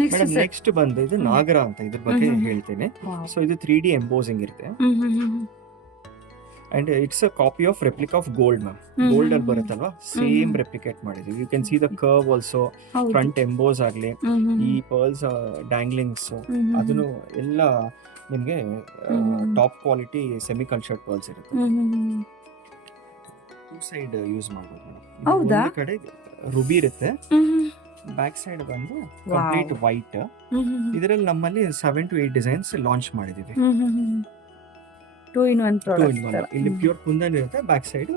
Madam next ಬಂದು ಇದು ನಾಗರ ಅಂತ ಇದ್ರ ಬಗ್ಗೆ ಹೇಳ್ತೇನೆ. ಸೊ ಇದು 3D ಎಂಬೋಸಿಂಗ್ ಇರುತ್ತೆ and it's a copy of replica of gold ma'am. Gold ಅಲ್ಲಿ ಬರುತ್ತಲ್ವಾ ಸೇಮ್ ರೆಪ್ಲಿಕೇಟ್ ಮಾಡಿದ್ವಿ. You can see the curve also, front emboss ಆಗ್ಲಿ, ಈ ಪರ್ಲ್ಸ್ ಡಾಂಗ್ಲಿಂಗ್ಸ್ ಅದನ್ನು ಎಲ್ಲ ನಿಮ್ಗೆ top quality semi cultured pearls ಇರುತ್ತೆ. ಟೂ ಸೈಡ್ ಯೂಸ್ ಮಾಡ್ಬೋದು ಮೇಡಮ್. ಒಂದು ಕಡೆ ರುಬಿ ಇರುತ್ತೆ, ಬ್ಯಾಕ್ ಸೈಡ್ ಬಂದು ಕಂಪ್ಲೀಟ್ ವೈಟ್. ಇದರಲ್ಲಿ ನಮ್ಮಲ್ಲಿ 7 to 8 ಡಿಸೈನ್ಸ್ ಲಾಂಚ್ ಮಾಡಿದೀವಿ. 2 in 1 ಪ್ರಾಡಕ್ಟ್. ಇಲ್ಲಿ ಪ್ಯೂರ್ ಕುಂದನ್ ಇರುತ್ತೆ, ಬ್ಯಾಕ್ ಸೈಡ್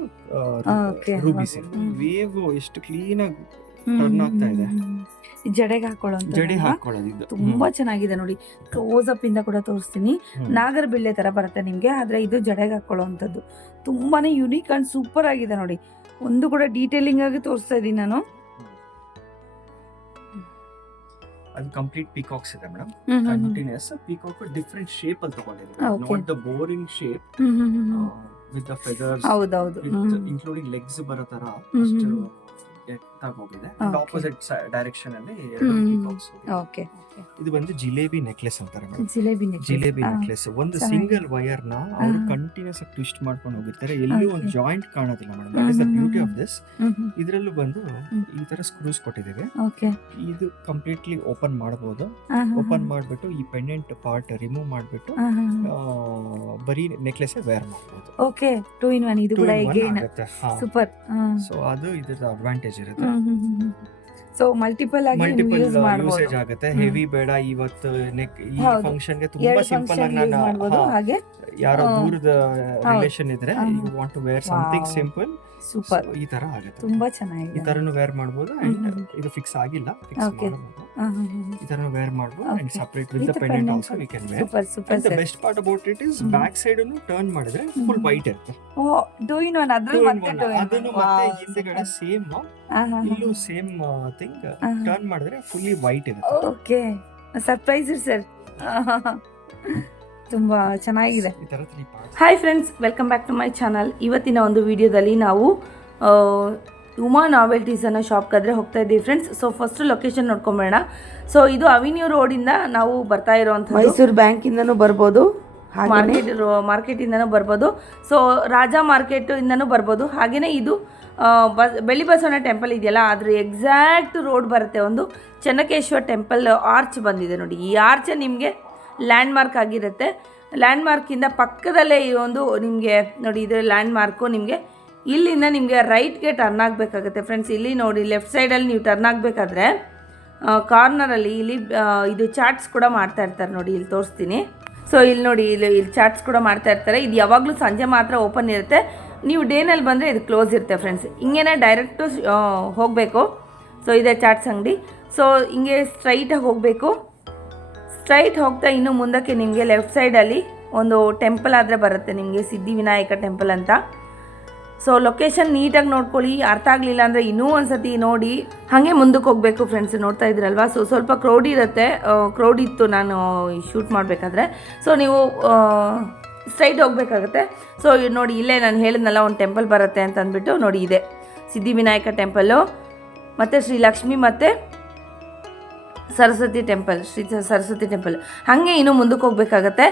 ರೂಬೀಸ್ ಇರುತ್ತೆ. ವೇವ್ ಎಷ್ಟು ಕ್ಲೀನ್ ಆಗಿ ಟರ್ನ್ ಆಗ್ತಾ ಇದೆ. ಜಡೆಗೆ ಹಾಕೊಳ್ಳೋದು ಇದು ತುಂಬಾ ಚೆನ್ನಾಗಿದೆ ನೋಡಿ. ಕ್ಲೋಸ್ ಅಪ್ ಇಂದ ಕೂಡ ತೋರಿಸ್ತೀನಿ. ನಾಗರ ಬಿಲ್ಲೆ ತರ ಬರುತ್ತೆ ನಿಮ್ಗೆ, ಆದ್ರೆ ಇದು ಜಡೆಗೆ ಹಾಕೊಳ್ಳುವಂಥದ್ದು. ತುಂಬಾನೇ ಯುನೀಕ್ ಅಂಡ್ ಸೂಪರ್ ಆಗಿದೆ ನೋಡಿ. ಒಂದು ಕೂಡ ಡೀಟೇಲಿಂಗ್ ಆಗಿ ತೋರಿಸ್ತಾ ಇದೀನಿ ನಾನು. ಅದು ಕಂಪ್ಲೀಟ್ ಪೀಕಾಕ್ಸ್ ಇದೆ madam. Continuous peacock different shape ಅಲ್ಲಿ ತಗೊಂಡಿದೆ, not the boring shape with the feathers. ಹೌದೌದು, ಇನ್ಕ್ಲೂಡಿಂಗ್ ಲೆಗ್ಸ್ ಬರೋ ತರ ಅಷ್ಟು ಎತ್ತಾಗಿ ಹೋಗಿದೆ. ಆಪೋಸಿಟ್ ಡೈರೆಕ್ಷನ್ ಅಲ್ಲಿ ಎರಡು ಪೀಕಾಕ್ಸ್. ಓಕೆ, ಇದು ಬಂದು ಜಿಲೇಬಿ ನೆಕ್ಲೆಸ್ ಅಂತಾರೆ ಮೇಡಮ್. ಜಿಲೇಬಿ ನೆಕ್ಲೆಸ್ ಒಂದು ಸಿಂಗಲ್ ವೈರ್ ನ ಅವರು ಕಂಟಿನ್ಯೂಸ್ ಆಗಿ ಟ್ವಿಸ್ಟ್ ಮಾಡ್ಕೊಂಡು ಹೋಗಿರ್ತಾರೆ. ಎಲ್ಲೂ ಒಂದು ಜಾಯಿಂಟ್ ಕಾಣೋದಿಲ್ಲ madam. That is the beauty of this. ಇದರಲ್ಲೂ ಬಂದು ಈ ತರ ಸ್ಕ್ರೂಸ್ ಕೊಟ್ಟಿದ್ದೇವೆ. ಇದು ಕಂಪ್ಲೀಟ್ಲಿ ಓಪನ್ ಮಾಡಬಹುದು. ಓಪನ್ ಮಾಡ್ಬಿಟ್ಟು ಈ ಪೆಂಡೆಂಟ್ ಪಾರ್ಟ್ ರಿಮೂವ್ ಮಾಡ್ಬಿಟ್ಟು ಬರೀ ನೆಕ್ಲೆಸ್ ವೇರ್ ಮಾಡಬಹುದು. ಓಕೆ, 2 in 1 ಇದು ಕೂಡ ಸೂಪರ್. ಸೊ ಅದು ಇದರ ಅಡ್ವಾಂಟೇಜ್ ಇರುತ್ತೆ. ಸೊ ಮಲ್ಟಿಪಲ್ ಯೂಸ್ ಯೂಸೇಜ್ ಆಗುತ್ತೆ. ಹೆವಿ ಬೇಡ ಇವತ್ತು ಈ ಫಂಕ್ಷನ್ ಗೆ ತುಂಬಾ ಸಿಂಪಲ್ ಆಗಿ ನಾನು ಹಾಗೆ ಯಾರೋ ದೂರದ ರಿಲೇಷನ್ ಇದ್ರೆ you want to wear something simple, super, ಈ ತರ ಆಗುತ್ತೆ. ತುಂಬಾ ಚೆನ್ನಾಗಿದೆ. ಈ ತರನು ವೇರ್ ಮಾಡಬಹುದು. ಅಂಡ್ ಇದು ಫಿಕ್ಸ್ ಆಗಿಲ್ಲ, ಫಿಕ್ಸ್ ಮಾಡಬಹುದು. ಈ ತರನು ವೇರ್ ಮಾಡಬಹುದು. And separate with the pendant also we can wear. Super super. The best part about it is back side ಅನ್ನು ಟರ್ನ್ ಮಾಡಿದ್ರೆ ಫುಲ್ ವೈಟ್ ಇರುತ್ತೆ. ಓ, 2 in 1 ಅದ್ರಲ್ಲಿ ಮತ್ತೆ 2 in 1. ಅದನ್ನು ಮತ್ತೆ ಹಿಂದೆಗಡೆ ಸೇಮ್ ಇಲ್ಲೂ ಸೇಮ್ ಥಿಂಗ್ ಟರ್ನ್ ಮಾಡಿದ್ರೆ ಫುಲ್ಲಿ ವೈಟ್ ಇರುತ್ತೆ. Okay, surprise sir. ತುಂಬಾ ಚೆನ್ನಾಗಿದೆ. Hi friends, welcome back to my channel. ಇವತ್ತಿನ ಒಂದು ವಿಡಿಯೋದಲ್ಲಿ ನಾವು ಉಮಾ ನಾವೆಲ್ಟೀಸ್ ಅನ್ನೋ ಶಾಪ್ಗಾದ್ರೆ ಹೋಗ್ತಾ ಇದ್ದೀವಿ ಫ್ರೆಂಡ್ಸ್. ಸೊ ಫಸ್ಟ್ ಲೊಕೇಶನ್ ನೋಡ್ಕೊಂಬೇಡ. ಸೊ ಇದು ಅವಿನ್ಯೂ ರೋಡಿಂದ ನಾವು ಬರ್ತಾ ಇರೋವಂಥ, ಮೈಸೂರು ಬ್ಯಾಂಕಿಂದನೂ ಬರ್ಬೋದು, ಮಾರ್ಕೆಟಿಂದನೂ ಬರ್ಬೋದು, ಸೊ ರಾಜಾ ಮಾರ್ಕೆಟಿಂದನೂ ಬರ್ಬೋದು. ಹಾಗೆಯೇ ಇದು ಬೆಳ್ಳಿ ಬಸವಣ್ಣ ಟೆಂಪಲ್ ಇದೆಯಲ್ಲ, ಅದ್ರ ಎಕ್ಸಾಕ್ಟ್ ರೋಡ್ ಬರುತ್ತೆ. ಒಂದು ಚೆನ್ನಕೇಶ್ವರ ಟೆಂಪಲ್ ಆರ್ಚ್ ಬಂದಿದೆ ನೋಡಿ. ಈ ಆರ್ಚ್ ನಿಮಗೆ ಲ್ಯಾಂಡ್ ಮಾರ್ಕ್ ಆಗಿರುತ್ತೆ. ಲ್ಯಾಂಡ್ ಮಾರ್ಕಿಂದ ಪಕ್ಕದಲ್ಲೇ ಈ ಒಂದು ನಿಮಗೆ ನೋಡಿ, ಇದು ಲ್ಯಾಂಡ್ ಮಾರ್ಕು. ನಿಮಗೆ ಇಲ್ಲಿಂದ ನಿಮಗೆ ರೈಟ್ಗೆ ಟರ್ನ್ ಆಗಬೇಕಾಗುತ್ತೆ ಫ್ರೆಂಡ್ಸ್. ಇಲ್ಲಿ ನೋಡಿ, ಲೆಫ್ಟ್ ಸೈಡಲ್ಲಿ ನೀವು ಟರ್ನ್ ಆಗಬೇಕಾದ್ರೆ ಕಾರ್ನರಲ್ಲಿ ಇಲ್ಲಿ ಇದು ಚಾಟ್ಸ್ ಕೂಡ ಮಾಡ್ತಾ ಇರ್ತಾರೆ ನೋಡಿ, ಇಲ್ಲಿ ತೋರಿಸ್ತೀನಿ. ಸೊ ಇಲ್ಲಿ ನೋಡಿ, ಇಲ್ಲಿ ಚಾಟ್ಸ್ ಕೂಡ ಮಾಡ್ತಾ ಇರ್ತಾರೆ. ಇದು ಯಾವಾಗಲೂ ಸಂಜೆ ಮಾತ್ರ ಓಪನ್ ಇರುತ್ತೆ. ನೀವು ಡೇನಲ್ಲಿ ಬಂದರೆ ಇದು ಕ್ಲೋಸ್ ಇರುತ್ತೆ ಫ್ರೆಂಡ್ಸ್. ಹಿಂಗೇನೆ ಡೈರೆಕ್ಟು ಹೋಗಬೇಕು. ಸೊ ಇದೆ ಚಾಟ್ಸ್ ಅಂಗಡಿ. ಸೊ ಹಿಂಗೆ ಸ್ಟ್ರೈಟಾಗಿ ಹೋಗಬೇಕು. ಸ್ಟ್ರೈಟ್ ಹೋಗ್ತಾ ಇನ್ನು ಮುಂದಕ್ಕೆ ನಿಮಗೆ ಲೆಫ್ಟ್ ಸೈಡಲ್ಲಿ ಒಂದು ಟೆಂಪಲ್ ಆದರೆ ಬರುತ್ತೆ ನಿಮಗೆ, ಸಿದ್ಧಿವಿನಾಯಕ ಟೆಂಪಲ್ ಅಂತ. ಸೊ ಲೊಕೇಶನ್ ನೀಟಾಗಿ ನೋಡ್ಕೊಳ್ಳಿ. ಅರ್ಥ ಆಗಲಿಲ್ಲ ಅಂದರೆ ಇನ್ನೂ ಒಂದು ಸತಿ ನೋಡಿ ಹಾಗೆ ಮುಂದಕ್ಕೆ ಹೋಗಬೇಕು ಫ್ರೆಂಡ್ಸ್. ನೋಡ್ತಾ ಇದ್ರಲ್ವಾ, ಸೊ ಸ್ವಲ್ಪ ಕ್ರೌಡ್ ಇರುತ್ತೆ. ಕ್ರೌಡ್ ಇತ್ತು ನಾನು ಶೂಟ್ ಮಾಡಬೇಕಾದ್ರೆ. ಸೊ ನೀವು ಸ್ಟ್ರೈಟ್ ಹೋಗಬೇಕಾಗುತ್ತೆ. ಸೊ ನೋಡಿ, ಇಲ್ಲೇ ನಾನು ಹೇಳಿದ್ನಲ್ಲ ಒಂದು ಟೆಂಪಲ್ ಬರುತ್ತೆ ಅಂತ ಅಂದ್ಬಿಟ್ಟು ನೋಡಿ, ಇದೆ ಸಿದ್ಧಿವಿನಾಯಕ ಟೆಂಪಲ್ಲು ಮತ್ತು ಶ್ರೀ ಲಕ್ಷ್ಮಿ ಮತ್ತು ಸರಸ್ವತಿ ಟೆಂಪಲ್, ಶ್ರೀ ಸರಸ್ವತಿ ಟೆಂಪಲ್. ಹಾಗೆ ಇನ್ನೂ ಮುಂದಕ್ಕೆ ಹೋಗಬೇಕಾಗತ್ತೆ.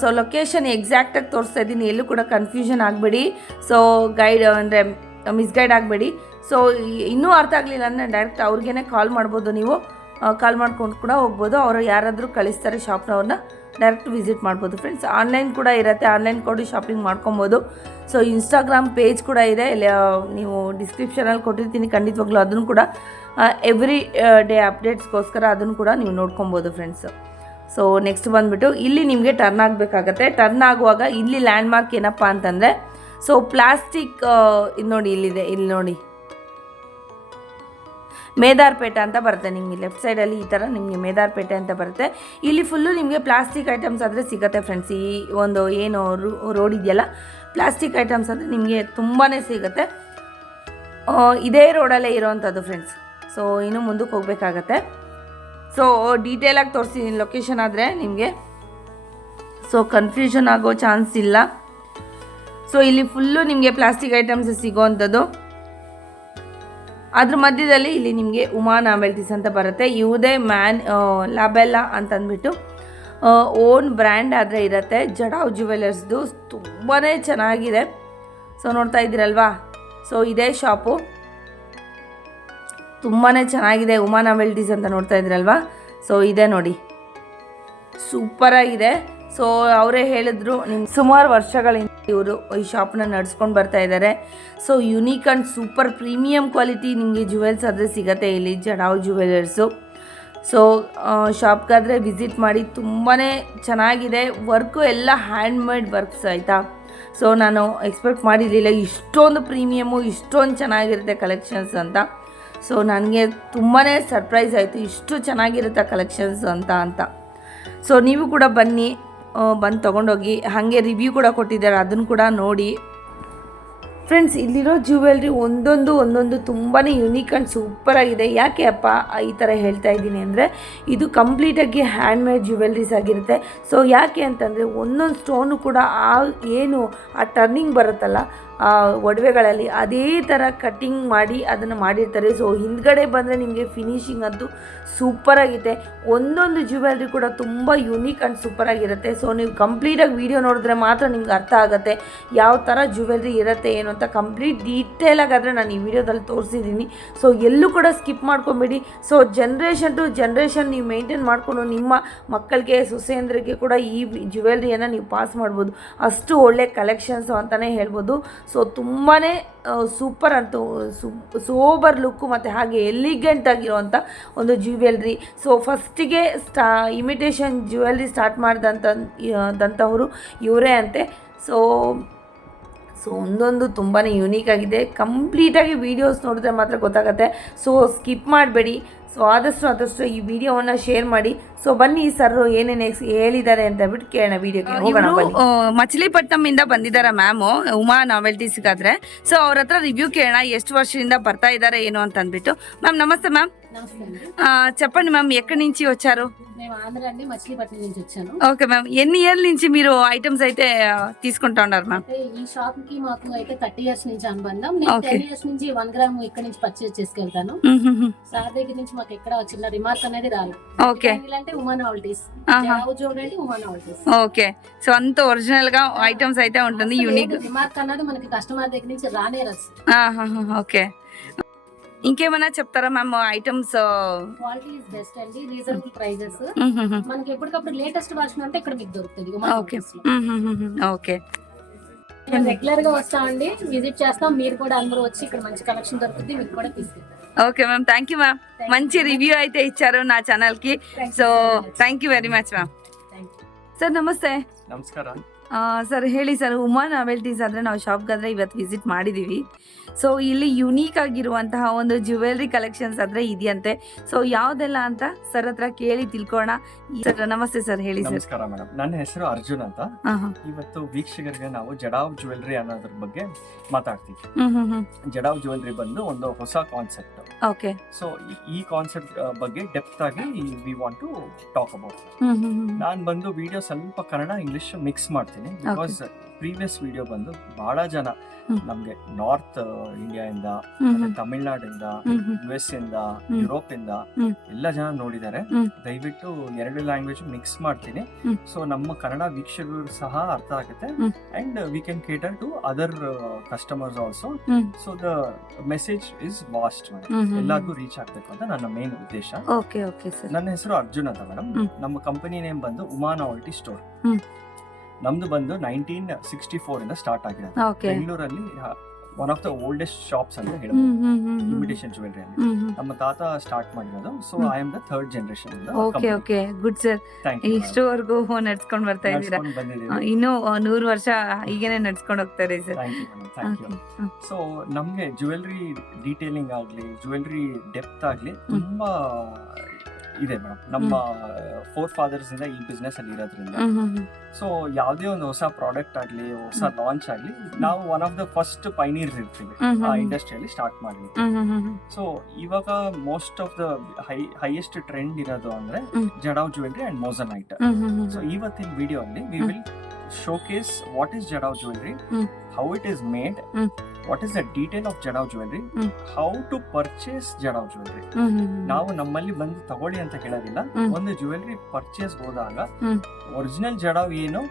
ಸೊ ಲೊಕೇಶನ್ ಎಕ್ಸಾಕ್ಟಾಗಿ ತೋರಿಸ್ತಾ ಇದ್ದೀನಿ, ಎಲ್ಲೂ ಕೂಡ ಕನ್ಫ್ಯೂಷನ್ ಆಗಬೇಡಿ. ಸೊ ಗೈಡ್ ಅಂದರೆ ಮಿಸ್ಗೈಡ್ ಆಗಬೇಡಿ. ಸೊ ಇನ್ನೂ ಅರ್ಥ ಆಗಲಿಲ್ಲ ಅಂದರೆ ಡೈರೆಕ್ಟ್ ಅವ್ರಿಗೇ ಕಾಲ್ ಮಾಡ್ಬೋದು. ನೀವು ಕಾಲ್ ಮಾಡ್ಕೊಂಡು ಕೂಡ ಹೋಗ್ಬೋದು. ಅವರು ಯಾರಾದರೂ ಕಳಿಸ್ತಾರೆ ಶಾಪ್ನವ್ರನ್ನ, ಡೈರೆಕ್ಟ್ ವಿಸಿಟ್ ಮಾಡ್ಬೋದು ಫ್ರೆಂಡ್ಸ್. ಆನ್ಲೈನ್ ಕೂಡ ಇರುತ್ತೆ, ಆನ್ಲೈನ್ ಕೊಡಿ ಶಾಪಿಂಗ್ ಮಾಡ್ಕೊಬೋದು. ಸೊ ಇನ್ಸ್ಟಾಗ್ರಾಮ್ ಪೇಜ್ ಕೂಡ ಇದೆ, ಇಲ್ಲಿ ನೀವು ಡಿಸ್ಕ್ರಿಪ್ಷನಲ್ಲಿ ಕೊಟ್ಟಿರ್ತೀನಿ ಖಂಡಿತವಾಗ್ಲೂ. ಅದನ್ನು ಕೂಡ ಎವ್ರಿ ಡೇ ಅಪ್ಡೇಟ್ಸ್ಗೋಸ್ಕರ ಅದನ್ನು ಕೂಡ ನೀವು ನೋಡ್ಕೊಬೋದು ಫ್ರೆಂಡ್ಸು. ಸೊ ನೆಕ್ಸ್ಟ್ ಬಂದುಬಿಟ್ಟು ಇಲ್ಲಿ ನಿಮಗೆ ಟರ್ನ್ ಆಗಬೇಕಾಗತ್ತೆ. ಟರ್ನ್ ಆಗುವಾಗ ಇಲ್ಲಿ ಲ್ಯಾಂಡ್ ಮಾರ್ಕ್ ಏನಪ್ಪ ಅಂತಂದರೆ, ಸೊ ಪ್ಲಾಸ್ಟಿಕ್ ಇದು ನೋಡಿ, ಇಲ್ಲಿದೆ, ಇಲ್ಲಿ ನೋಡಿ ಮೇದಾರ್ಪೇಟೆ ಅಂತ ಬರುತ್ತೆ ನಿಮಗೆ. ಲೆಫ್ಟ್ ಸೈಡಲ್ಲಿ ಈ ಥರ ನಿಮಗೆ ಮೇದಾರ್ಪೇಟೆ ಅಂತ ಬರುತ್ತೆ. ಇಲ್ಲಿ ಫುಲ್ಲು ನಿಮಗೆ ಪ್ಲಾಸ್ಟಿಕ್ ಐಟಮ್ಸ್ ಆದರೆ ಸಿಗುತ್ತೆ ಫ್ರೆಂಡ್ಸ್. ಈ ಒಂದು ಏನು ರೋಡ್ ಇದೆಯಲ್ಲ, ಪ್ಲಾಸ್ಟಿಕ್ ಐಟಮ್ಸ್ ಅಂದರೆ ನಿಮಗೆ ತುಂಬಾ ಸಿಗುತ್ತೆ. ಇದೇ ರೋಡಲ್ಲೇ ಇರೋವಂಥದ್ದು ಫ್ರೆಂಡ್ಸ್. ಸೊ ಇನ್ನೂ ಮುಂದಕ್ಕೆ ಹೋಗಬೇಕಾಗತ್ತೆ. ಸೊ ಡೀಟೇಲಾಗಿ ತೋರಿಸ್ತೀನಿ ಲೊಕೇಶನ್ ಆದರೆ ನಿಮಗೆ, ಸೊ ಕನ್ಫ್ಯೂಷನ್ ಆಗೋ ಚಾನ್ಸ್ ಇಲ್ಲ. ಸೊ ಇಲ್ಲಿ ಫುಲ್ಲು ನಿಮಗೆ ಪ್ಲಾಸ್ಟಿಕ್ ಐಟಮ್ಸ್ ಸಿಗೋವಂಥದ್ದು. ಅದ್ರ ಮಧ್ಯದಲ್ಲಿ ಇಲ್ಲಿ ನಿಮಗೆ ಉಮಾ ನಾವೆಲ್ಟೀಸ್ ಅಂತ ಬರುತ್ತೆ. ಇವುದೇ ಲಾಬೆಲ್ಲಾ ಅಂತಂದ್ಬಿಟ್ಟು ಓನ್ ಬ್ರ್ಯಾಂಡ್ ಆದರೆ ಇರುತ್ತೆ. ಜಡಾವ್ ಜುವೆಲರ್ಸ್ದು ತುಂಬಾ ಚೆನ್ನಾಗಿದೆ. ಸೊ ನೋಡ್ತಾ ಇದ್ದೀರಲ್ವಾ, ಸೊ ಇದೇ ಶಾಪು ತುಂಬಾ ಚೆನ್ನಾಗಿದೆ. ಉಮಾ ನಾವೆಲ್ಟೀಸ್ ಅಂತ ನೋಡ್ತಾ ಇದ್ದೀರಲ್ವಾ, ಸೊ ಇದೆ ನೋಡಿ, ಸೂಪರಾಗಿದೆ. ಸೊ ಅವರೇ ಹೇಳಿದ್ರು ಸುಮಾರು ವರ್ಷಗಳಿಂದ ಇವರು ಈ ಶಾಪ್ನ ನಡೆಸ್ಕೊಂಡು ಬರ್ತಾ ಇದ್ದಾರೆ. So unique and super premium quality ನಿಮಗೆ ಜುವೆಲ್ಸ್ ಆದರೆ ಸಿಗುತ್ತೆ ಇಲ್ಲಿ ಜಡಾವ್ ಜುವೆಲರ್ಸು. ಸೊ ಶಾಪ್ಗಾದರೆ ವಿಸಿಟ್ ಮಾಡಿ, ತುಂಬಾ ಚೆನ್ನಾಗಿದೆ. ವರ್ಕು ಎಲ್ಲ ಹ್ಯಾಂಡ್ಮೇಡ್ ವರ್ಕ್ಸ್ ಆಯಿತಾ. ಸೊ ನಾನು ಎಕ್ಸ್ಪೆಕ್ಟ್ ಮಾಡಿರಲಿಲ್ಲ ಇಷ್ಟೊಂದು ಪ್ರೀಮಿಯಮು, ಇಷ್ಟೊಂದು ಚೆನ್ನಾಗಿರುತ್ತೆ ಕಲೆಕ್ಷನ್ಸ್ ಅಂತ. ಸೊ ನನಗೆ ತುಂಬಾ ಸರ್ಪ್ರೈಸ್ ಆಯಿತು, ಇಷ್ಟು ಚೆನ್ನಾಗಿರುತ್ತೆ ಕಲೆಕ್ಷನ್ಸ್ ಅಂತ. ಸೊ ನೀವು ಕೂಡ ಬಂದು ತೊಗೊಂಡೋಗಿ, ಹಾಗೆ ರಿವ್ಯೂ ಕೂಡ ಕೊಟ್ಟಿದ್ದಾರೆ, ಅದನ್ನು ಕೂಡ ನೋಡಿ. ಫ್ರೆಂಡ್ಸ್, ಇಲ್ಲಿರೋ ಜ್ಯುವೆಲ್ರಿ ಒಂದೊಂದು ತುಂಬಾ ಯುನೀಕ್ ಆ್ಯಂಡ್ ಸೂಪರಾಗಿದೆ. ಯಾಕೆ ಅಪ್ಪ ಈ ಥರ ಹೇಳ್ತಾ ಇದ್ದೀನಿ ಅಂದರೆ, ಇದು ಕಂಪ್ಲೀಟಾಗಿ ಹ್ಯಾಂಡ್ಮೇಡ್ ಜ್ಯುವೆಲ್ರೀಸ್ ಆಗಿರುತ್ತೆ. ಸೊ ಯಾಕೆ ಅಂತಂದರೆ ಒಂದೊಂದು ಸ್ಟೋನು ಕೂಡ ಏನು ಆ ಟರ್ನಿಂಗ್ ಬರುತ್ತಲ್ಲ ಒಡವೆಗಳಲ್ಲಿ, ಅದೇ ಥರ ಕಟ್ಟಿಂಗ್ ಮಾಡಿ ಅದನ್ನು ಮಾಡಿರ್ತಾರೆ. ಸೊ ಹಿಂದ್ಗಡೆ ಬಂದರೆ ನಿಮಗೆ ಫಿನಿಶಿಂಗ್ ಅಂತೂ ಸೂಪರಾಗಿದೆ. ಒಂದೊಂದು ಜ್ಯುವೆಲ್ರಿ ಕೂಡ ತುಂಬ ಯುನೀಕ್ ಆ್ಯಂಡ್ ಸೂಪರಾಗಿರುತ್ತೆ. ಸೊ ನೀವು ಕಂಪ್ಲೀಟಾಗಿ ವೀಡಿಯೋ ನೋಡಿದ್ರೆ ಮಾತ್ರ ನಿಮ್ಗೆ ಅರ್ಥ ಆಗುತ್ತೆ ಯಾವ ಥರ ಜ್ಯುವೆಲ್ರಿ ಇರುತ್ತೆ ಏನು ಅಂತ. ಕಂಪ್ಲೀಟ್ ಡೀಟೇಲಾಗಾದರೆ ನಾನು ಈ ವಿಡಿಯೋದಲ್ಲಿ ತೋರಿಸಿದ್ದೀನಿ. ಸೊ ಎಲ್ಲೂ ಕೂಡ ಸ್ಕಿಪ್ ಮಾಡ್ಕೊಂಬೇಡಿ. ಸೊ ಜನ್ರೇಷನ್ ಟು ಜನ್ರೇಷನ್ ನೀವು ಮೇಂಟೈನ್ ಮಾಡಿಕೊಂಡು ನಿಮ್ಮ ಮಕ್ಕಳಿಗೆ ಸೊಸೆಯಂದ್ರಿಗೆ ಕೂಡ ಈ ಜ್ಯುವೆಲ್ರಿಯನ್ನು ನೀವು ಪಾಸ್ ಮಾಡ್ಬೋದು. ಅಷ್ಟು ಒಳ್ಳೆ ಕಲೆಕ್ಷನ್ಸು ಅಂತಲೇ ಹೇಳ್ಬೋದು. ಸೊ ತುಂಬಾ ಸೂಪರ್ ಅಂತೂ ಸೋಬರ್ ಲುಕ್ಕು ಮತ್ತು ಹಾಗೆ ಎಲಿಗೆಂಟ್ ಆಗಿರುವಂಥ ಒಂದು ಜ್ಯುವೆಲ್ರಿ. ಸೊ ಫಸ್ಟಿಗೆ ಇಮಿಟೇಷನ್ ಜ್ಯುವೆಲ್ರಿ ಸ್ಟಾರ್ಟ್ ಮಾಡಿದಂಥವರು ಇವರೇ ಅಂತೆ. ಸೊ ಒಂದೊಂದು ತುಂಬಾ ಯೂನಿಕ್ ಆಗಿದೆ. ಕಂಪ್ಲೀಟಾಗಿ ವೀಡಿಯೋಸ್ ನೋಡಿದ್ರೆ ಮಾತ್ರ ಗೊತ್ತಾಗುತ್ತೆ. ಸೊ ಸ್ಕಿಪ್ ಮಾಡಬೇಡಿ. ಸೊ ಆದಷ್ಟು ಈ ವಿಡಿಯೋವನ್ನು ಶೇರ್ ಮಾಡಿ. ಸೊ ಬನ್ನಿ ಸರ್ ಏನೇನು ಹೇಳಿದ್ದಾರೆ ಅಂತ ಬಿಟ್ಟು ಕೇಳೋಣ ವಿಡಿಯೋಗೆ ಹೋಗೋಣ. ಮಚಿಲಿಪಟ್ಟಣಮಿಂದ ಬಂದಿದ್ದಾರೆ ಮ್ಯಾಮು ಉಮಾ ನಾವೆಲ್ಟೀಸ್ಗಾದ್ರೆ. ಸೊ ಅವ್ರ ಹತ್ರ ರಿವ್ಯೂ ಕೇಳೋಣ, ಎಷ್ಟು ವರ್ಷದಿಂದ ಬರ್ತಾ ఇದ್ದಾರೆ ಏನು ಅಂತ అంద్బిట్టు. మ్యామ్ నమస్తే మ్యామ్. చెప్పండి మ్యామ్, ఎక్కడి నుంచి వచ్చారు? మేము ఆంధ్ర అండి, మచిలీపట్నం నుంచి వచ్చాను. ఓకే మ్యామ్, ఎన్ని ఇయర్ల నుంచి మీరు ఐటమ్స్ అయితే తీసుకుంటా ఉన్నారు మ్యామ్? ఈ షాప్ కి మాకు అయితే 30 ఇయర్స్ నుంచి అనుబంధం. నేను 10 ఇయర్స్ నుంచి 1 గ్రామ్ ఇక్కడ నుంచి పర్చేస్ చేసుకెళ్తాను. సార్ దగ్గర నుంచి మాకు ఎక్కడ చిన్న రిమార్క్ అనేది రాలేదు. ఓకే, అంటే ఉమా నావెల్టీస్, చూడండి ఉమా నావెల్టీస్. ఓకే, సో అంత ఒరిజినల్ గా ఐటమ్స్ అయితే ఉంటుంది. యూనిక్ రిమార్క్ అన్నది మనకి కస్టమర్ దగ్గర నుంచి రానే రాదు. ఓకే, ఇంకేమైనా చెప్తారా ma'am? Items quality is best అండి, రీజనబుల్ ప్రైజెస్. మనకి ఎప్పటికప్పుడు లేటెస్ట్ వర్షన్ అంటే ఇక్కడ మీకు దొరుకుతుంది. ఓకే ఓకే, రెగ్యులర్ గా వస్తామండి, విజిట్ చేస్తాం. మీరు కూడా అందరూ వచ్చి ఇక్కడ మంచి కలెక్షన్ దొరుకుతుంది, మీకు కూడా తీసుకెళ్తాం. Okay ma'am, thank you ma'am. మంచి రివ్యూ అయితే ఇచ్చారు నా ఛానల్ కి. So thank you very much ma'am. Sir ನಮಸ್ತೆ. ನಮಸ್ಕಾರ ಸರ್ ಹೇಳಿ ಸರ್, ಉಮಾ ನಾವೆಲ್ಟೀಸ್ ಆದರೆ ನಾವು ಶಾಪ್ಗಾದರೆ ಇವತ್ತು ವಿಸಿಟ್ ಮಾಡಿದ್ದೀವಿ. ಸೊ ಇಲ್ಲಿ ಯುನೀಕ್ ಆಗಿರುವಂತಹ ಒಂದು ಜ್ಯುವೆಲ್ರಿ ಕಲೆಕ್ಷನ್ಸ್ ಆದರೆ ಇದೆಯಂತೆ. ಸೊ ಯಾವುದೆಲ್ಲ ಅಂತ ಸರ್ ಹತ್ರ ಕೇಳಿ ತಿಳ್ಕೋಣ. ಸರ್ ನಮಸ್ತೆ ಸರ್, ಹೇಳಿ ಸರ್. ನಮಸ್ಕಾರ ಮೇಡಮ್, ನನ್ನ ಹೆಸರು ಅರ್ಜುನ್ ಅಂತ. ಇವತ್ತು ವೀಕ್ಷಕರಿಗೆ ನಾವು ಜಡಾವ್ ಜ್ಯುವೆಲ್ರಿ ಅನ್ನೋದ್ರ ಬಗ್ಗೆ ಮಾತಾಡ್ತೀವಿ. ಜಡಾವ್ ಜ್ಯುವೆಲ್ರಿ ಬಂದು ಒಂದು ಹೊಸ ಕಾನ್ಸೆಪ್ಟ್. ಓಕೆ, ಸೊ ಈ ಕಾನ್ಸೆಪ್ಟ್ ಬಗ್ಗೆ ಡೆಪ್ತ್ ಆಗಿ we want to talk about. ನಾನು ಬಂದು ವಿಡಿಯೋ ಸ್ವಲ್ಪ ಕನ್ನಡ ಇಂಗ್ಲಿಷ್ ಮಿಕ್ಸ್ ಮಾಡ್ತೀನಿ. ಬಿಕಾಸ್ ಪ್ರೀವಿಯಸ್ ವಿಡಿಯೋ ಬಂದು ಬಹಳ ಜನ ನಮ್ಗೆ ನಾರ್ತ್ ಇಂಡಿಯಾ ಇಂದ, ತಮಿಳ್ನಾಡಿಂದ, US ಇಂದ, ಯುರೋಪ್ ಇಂದ ಎಲ್ಲ ಜನ ನೋಡಿದ್ದಾರೆ. ದಯವಿಟ್ಟು 2 ಲ್ಯಾಂಗ್ವೇಜ್ ಮಿಕ್ಸ್ ಮಾಡ್ತೀನಿ. ಸೊ ನಮ್ಮ ಕನ್ನಡ ವೀಕ್ಷಕರು ಸಹ ಅರ್ಥ ಆಗುತ್ತೆ. And we can cater to other customers also. So the message is vast, ಎಲ್ಲರಿಗೂ ರೀಚ್ ಆಗ್ಬೇಕು ಅಂತ ನನ್ನ ಮೇನ್ ಉದ್ದೇಶ. ನನ್ನ ಹೆಸರು ಅರ್ಜುನ್ ಅಂತ ಮೇಡಮ್. ನಮ್ಮ ಕಂಪನಿ ನೇಮ್ ಬಂದು ಉಮಾ ನಾವೆಲ್ಟಿ ಸ್ಟೋರ್. ನಮ್ದು ಬಂದು 1964 ಇಂದ ಸ್ಟಾರ್ಟ್ ಆಗಿದೆ. ಬೆಂಗಳೂರಲ್ಲಿ one of the oldest shops ಅಂತ ಹೇಳ್ಬೋದು ಇಮಿಟೇಷನ್ ಜ್ಯುವೆಲ್ರಿ ಅಲ್ಲಿ. ನಮ್ಮ ತಾತ ಸ್ಟಾರ್ಟ್ ಮಾಡಿರೋದು. So I am the 3rd generation. Okay okay, good sir. ಇಷ್ಟವರೆಗೂ ನಡ್ಸ್ಕೊಂಡು ಬರ್ತಾ ಇದ್ದೀರಾ, ಇನ್ನು 100 ವರ್ಷ ಹೀಗೇನೆ ನಡ್ಸ್ಕೊಂಡು ಹೋಗ್ತಾರೆ ಸರ್. ಸೊ ನಮ್ಗೆ ಜ್ಯುವೆಲ್ರಿ ಡೀಟೇಲಿಂಗ್ ಆಗ್ಲಿ, ಜ್ಯುವೆಲ್ರಿ ಡೆಪ್ತ್ ಆಗ್ಲಿ ತುಂಬಾ ಇದೆ ಮೇಡಮ್. ನಮ್ಮ ಫೋರ್ ಫಾದರ್ಸ್ ಇಂದ ಈ ಬಿಸ್ನೆಸ್ ಅಲ್ಲಿ ಇರೋದ್ರಿಂದ ಸೊ ಯಾವುದೇ ಒಂದು ಹೊಸ ಪ್ರಾಡಕ್ಟ್ ಆಗ್ಲಿ, ಹೊಸ ಲಾಂಚ್ ಆಗ್ಲಿ, ನಾವು ಒನ್ ಆಫ್ ದ ಫಸ್ಟ್ ಪೈನೀರ್ಸ್ ಇರ್ತೀವಿ ಆ ಇಂಡಸ್ಟ್ರಿಯಲ್ಲಿ ಸ್ಟಾರ್ಟ್ ಮಾಡ್ಲಿಕ್ಕೆ. ಸೊ ಇವಾಗ most of the highest trend ಇರೋದು ಅಂದ್ರೆ ಜಡಾವ್ ಜ್ಯುವೆಲ್ರಿ ಅಂಡ್ ಮೋಸನೈಟ್. ಸೊ ಇವತ್ತಿನ ವಿಡಿಯೋ ಅಲ್ಲಿ we will showcase what is Jadhav jewelry, how it is made, what is the detail of Jadao jewelry, how to purchase Jadao jewelry. ನಾವು ನಮ್ಮಲ್ಲಿ ಬಂದು ತಗೊಳ್ಳಿ ಅಂತ ಹೇಳೋದಿಲ್ಲ. ಒಂದು ಜ್ಯುವೆಲ್ರಿ ಪರ್ಚೇಸ್ ಹೋದಾಗ ಒರಿಜಿನಲ್ ಜಡಾವ್ ಏನು,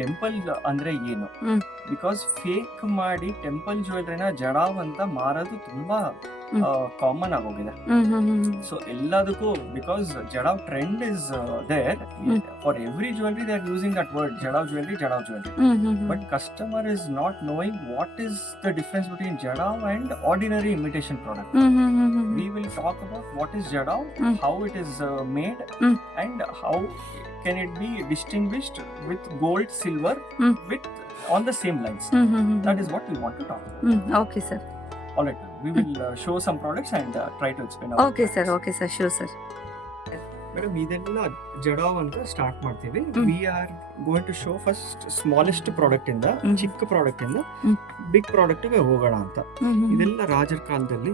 ಟೆಂಪಲ್ ಅಂದ್ರೆ ಏನು, ಬಿಕಾಸ್ ಫೇಕ್ ಮಾಡಿ ಟೆಂಪಲ್ ಜ್ಯುವೆಲ್ರಿನ ಜಡಾವ್ ಅಂತ ಮಾರೋದು ತುಂಬಾ ಕಾಮನ್ ಆಗೋಗಿದೆ. ಸೊ ಎಲ್ಲದಕ್ಕೂ because jadau trend is there for every jewellery they are using that word jadau jewellery, but customer is not knowing what is the difference between jadau and ordinary imitation product. We will talk about what is Jadao, how it is made, and how can it be distinguished with gold, silver, with on the same lines. That is what we want to talk about. Okay, sir. All right, we will show some products and try to explain. Okay, sir. Okay, sir. Sure, sir. Madam ಇದೆಲ್ಲ ಜಡಾವ್ ಅಂತ start ಮಾಡ್ತೀವಿ. We are going to show first smallest product ಇಂದ, ಚಿಕ್ಕ product ಇಂದ big product ಗೆ ಹೋಗೋಣ ಅಂತ. ಇದೆಲ್ಲ ರಾಜರ ಕಾಲದಲ್ಲಿ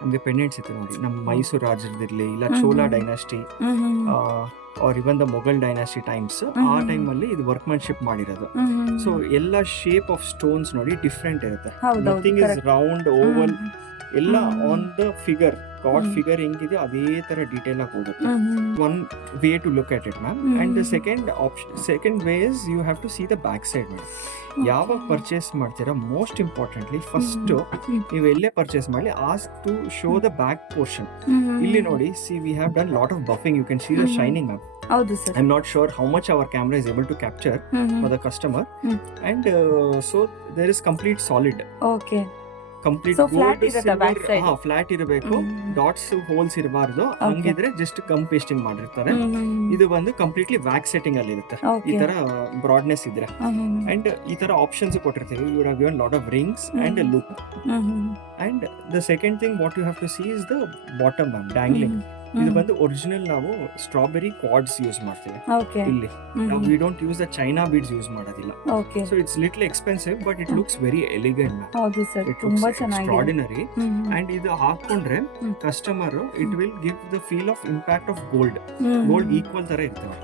ನಮ್ಗೆ ಪೆಂಡೆಂಟ್ಸ್ ಇತ್ತು ನೋಡಿ, ನಮ್ಮ ಮೈಸೂರು ರಾಜರದಿರ್ಲಿ, ಇಲ್ಲ Chola dynasty or even the Mughal dynasty times, ಆ ಟೈಮ್ ಅಲ್ಲಿ ಇದು ವರ್ಕ್ಮನ್ಶಿಪ್ ಮಾಡಿರೋದು. ಸೊ ಎಲ್ಲ ಶೇಪ್ ಆಫ್ ಸ್ಟೋನ್ಸ್ ನೋಡಿ ಡಿಫ್ರೆಂಟ್ ಇರುತ್ತೆ. ನಥಿಂಗ್ ಇಸ್ ರೌಂಡ್, ಓವಲ್, ಎಲ್ಲ on the figure, god figure ಹೆಂಗಿದೆ ಅದೇ ತರ ಡೀಟೇಲ್ ಆಗಿ ಹೋಗುತ್ತೆ. One way to look at it ma'am. And second way is you have to see the back side ma'am. ಯಾವಾಗ purchase ಮಾಡ್ತೀರಾ, most importantly first ನೀವು ಎಲ್ಲೇ ಪರ್ಚೇಸ್ ಮಾಡಿ ask to show the back portion. ಇಲ್ಲಿ ನೋಡಿ, see we have done lot of buffing, you can see the shining ma'am. ಹೌದು sir. I'm not sure how much our camera is able to capture for the customer, and so there is complete solid. Okay. Complete flat ಇರಬೇಕು, dots holes ಇರಬಾರ್ದು. ಹಂಗಿದ್ರೆ just gum pasting ಮಾಡಿರ್ತಾರೆ. ಇದು ಬಂದು completely wax setting ಅಲ್ಲಿ ಇರುತ್ತೆ. ಈ ತರ ಬ್ರಾಡ್ನೆಸ್ ಇದ್ರೆ, ಅಂಡ್ ಈ ತರ ಆಪ್ಷನ್ಸ್ ಕೊಟ್ಟಿರ್ತೀವಿ. You have given lot of rings and loop. And the second thing what you have to see is the bottom dangling. ಇದು ಬಂದು ಒರಿಜಿನಲ್ ನಾವು ಸ್ಟ್ರಾಬೆರಿ ಕ್ವಾಡ್ಸ್ ಯೂಸ್ ಮಾಡ್ತೀವಿ ಇಲ್ಲಿ. ನಾವು we don't use the China beads use ಮಾಡೋದಿಲ್ಲ. So it's little expensive but it looks very elegant. Extraordinary. And ಇದು ಹಾಕೊಂಡ್ರೆ customer it will give the feel of impact of gold equal ತರ ಇರ್ತವೆ.